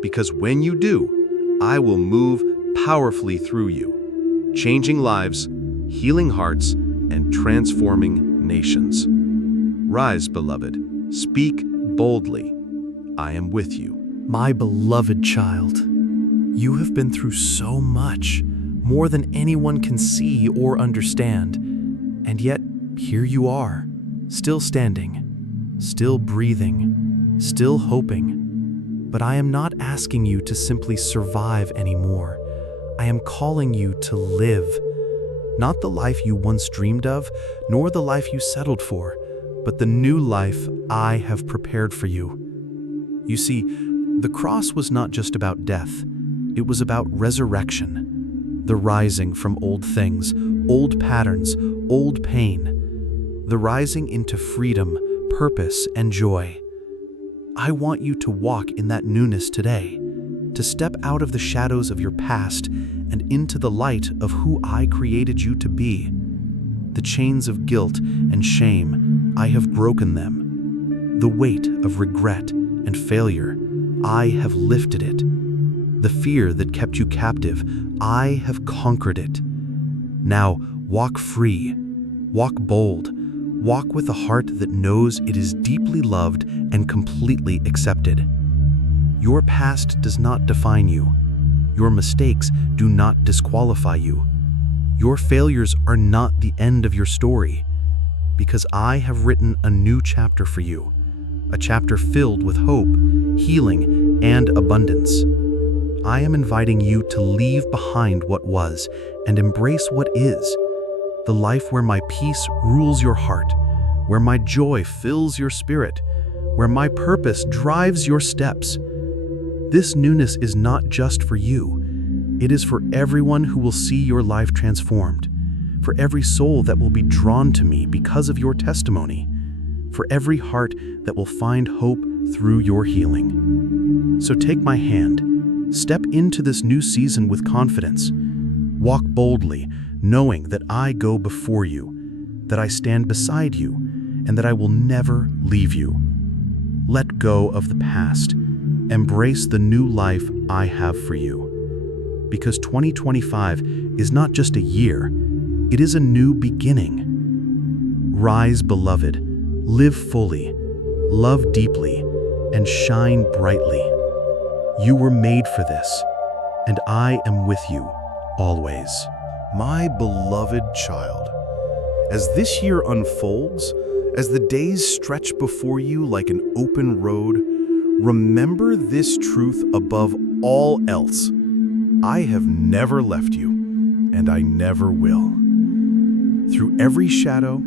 Because when you do, I will move powerfully through you, changing lives, healing hearts, and transforming nations. Rise, beloved. Speak boldly. I am with you. My beloved child, you have been through so much, more than anyone can see or understand. And yet, here you are, still standing, still breathing, still hoping. But I am not asking you to simply survive anymore. I am calling you to live. Not the life you once dreamed of, nor the life you settled for, but the new life I have prepared for you. You see, the cross was not just about death. It was about resurrection, the rising from old things, old patterns, old pain, the rising into freedom, purpose, and joy. I want you to walk in that newness today, to step out of the shadows of your past and into the light of who I created you to be. The chains of guilt and shame, I have broken them. The weight of regret and failure, I have lifted it. The fear that kept you captive, I have conquered it. Now walk free, walk bold, walk with a heart that knows it is deeply loved and completely accepted. Your past does not define you. Your mistakes do not disqualify you. Your failures are not the end of your story, because I have written a new chapter for you, a chapter filled with hope, healing, and abundance. I am inviting you to leave behind what was and embrace what is, the life where my peace rules your heart, where my joy fills your spirit, where my purpose drives your steps. This newness is not just for you. It is for everyone who will see your life transformed, for every soul that will be drawn to me because of your testimony, for every heart that will find hope through your healing. So take my hand, step into this new season with confidence. Walk boldly, knowing that I go before you, that I stand beside you, and that I will never leave you. Let go of the past. Embrace the new life I have for you. Because 2025 is not just a year, it is a new beginning. Rise, beloved, live fully, love deeply, and shine brightly. You were made for this, and I am with you always. My beloved child, as this year unfolds, as the days stretch before you like an open road, remember this truth above all else. I have never left you, and I never will. Through every shadow,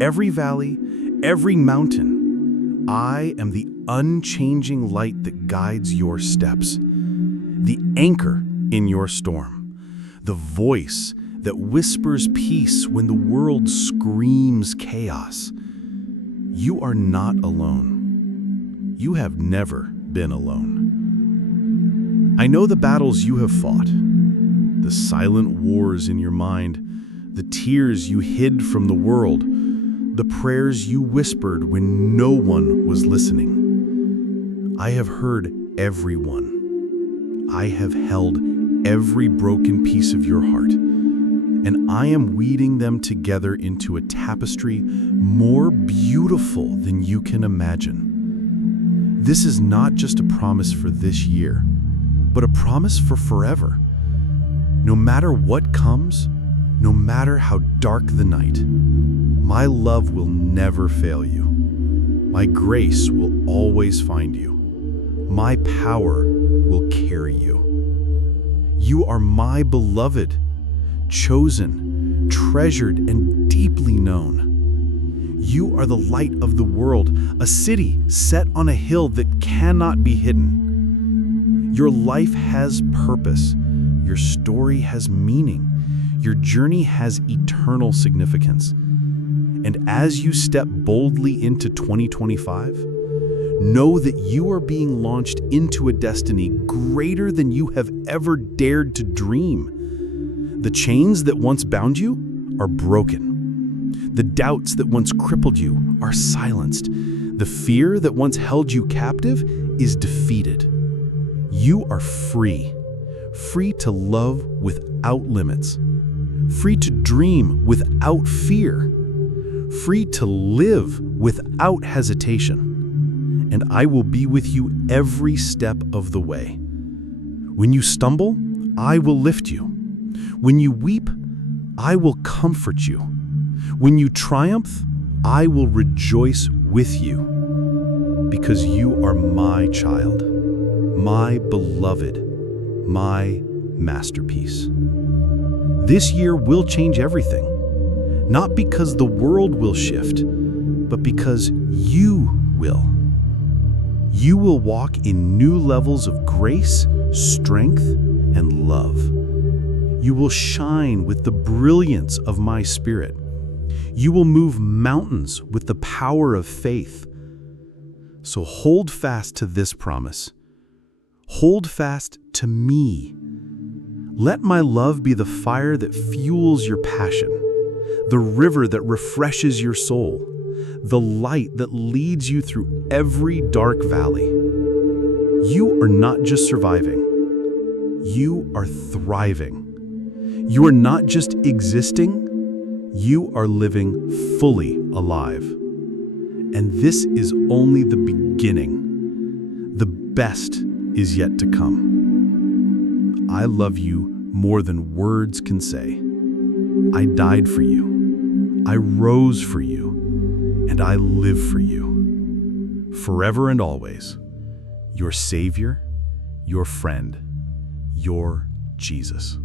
every valley, every mountain, I am the unchanging light that guides your steps, the anchor in your storm, the voice that whispers peace when the world screams chaos. You are not alone. You have never been alone. I know the battles you have fought, the silent wars in your mind, the tears you hid from the world, the prayers you whispered when no one was listening. I have heard everyone. I have held every broken piece of your heart, and I am weaving them together into a tapestry more beautiful than you can imagine. This is not just a promise for this year, but a promise for forever. No matter what comes, no matter how dark the night, my love will never fail you. My grace will always find you. My power will carry you. You are my beloved, chosen, treasured, and deeply known. You are the light of the world, a city set on a hill that cannot be hidden. Your life has purpose. Your story has meaning. Your journey has eternal significance. And as you step boldly into 2025, know that you are being launched into a destiny greater than you have ever dared to dream. The chains that once bound you are broken. The doubts that once crippled you are silenced. The fear that once held you captive is defeated. You are free. Free to love without limits. Free to dream without fear. Free to live without hesitation. And I will be with you every step of the way. When you stumble, I will lift you. When you weep, I will comfort you. When you triumph, I will rejoice with you. Because you are my child, my beloved, my masterpiece. This year will change everything. Not because the world will shift, but because you will. You will walk in new levels of grace, strength, and love. You will shine with the brilliance of my Spirit. You will move mountains with the power of faith. So hold fast to this promise. Hold fast to me. Let my love be the fire that fuels your passion, the river that refreshes your soul, the light that leads you through every dark valley. You are not just surviving. You are thriving. You are not just existing. You are living fully alive. And this is only the beginning. The best is yet to come. I love you more than words can say. I died for you. I rose for you. And I live for you. Forever and always. Your Savior, your friend, your Jesus.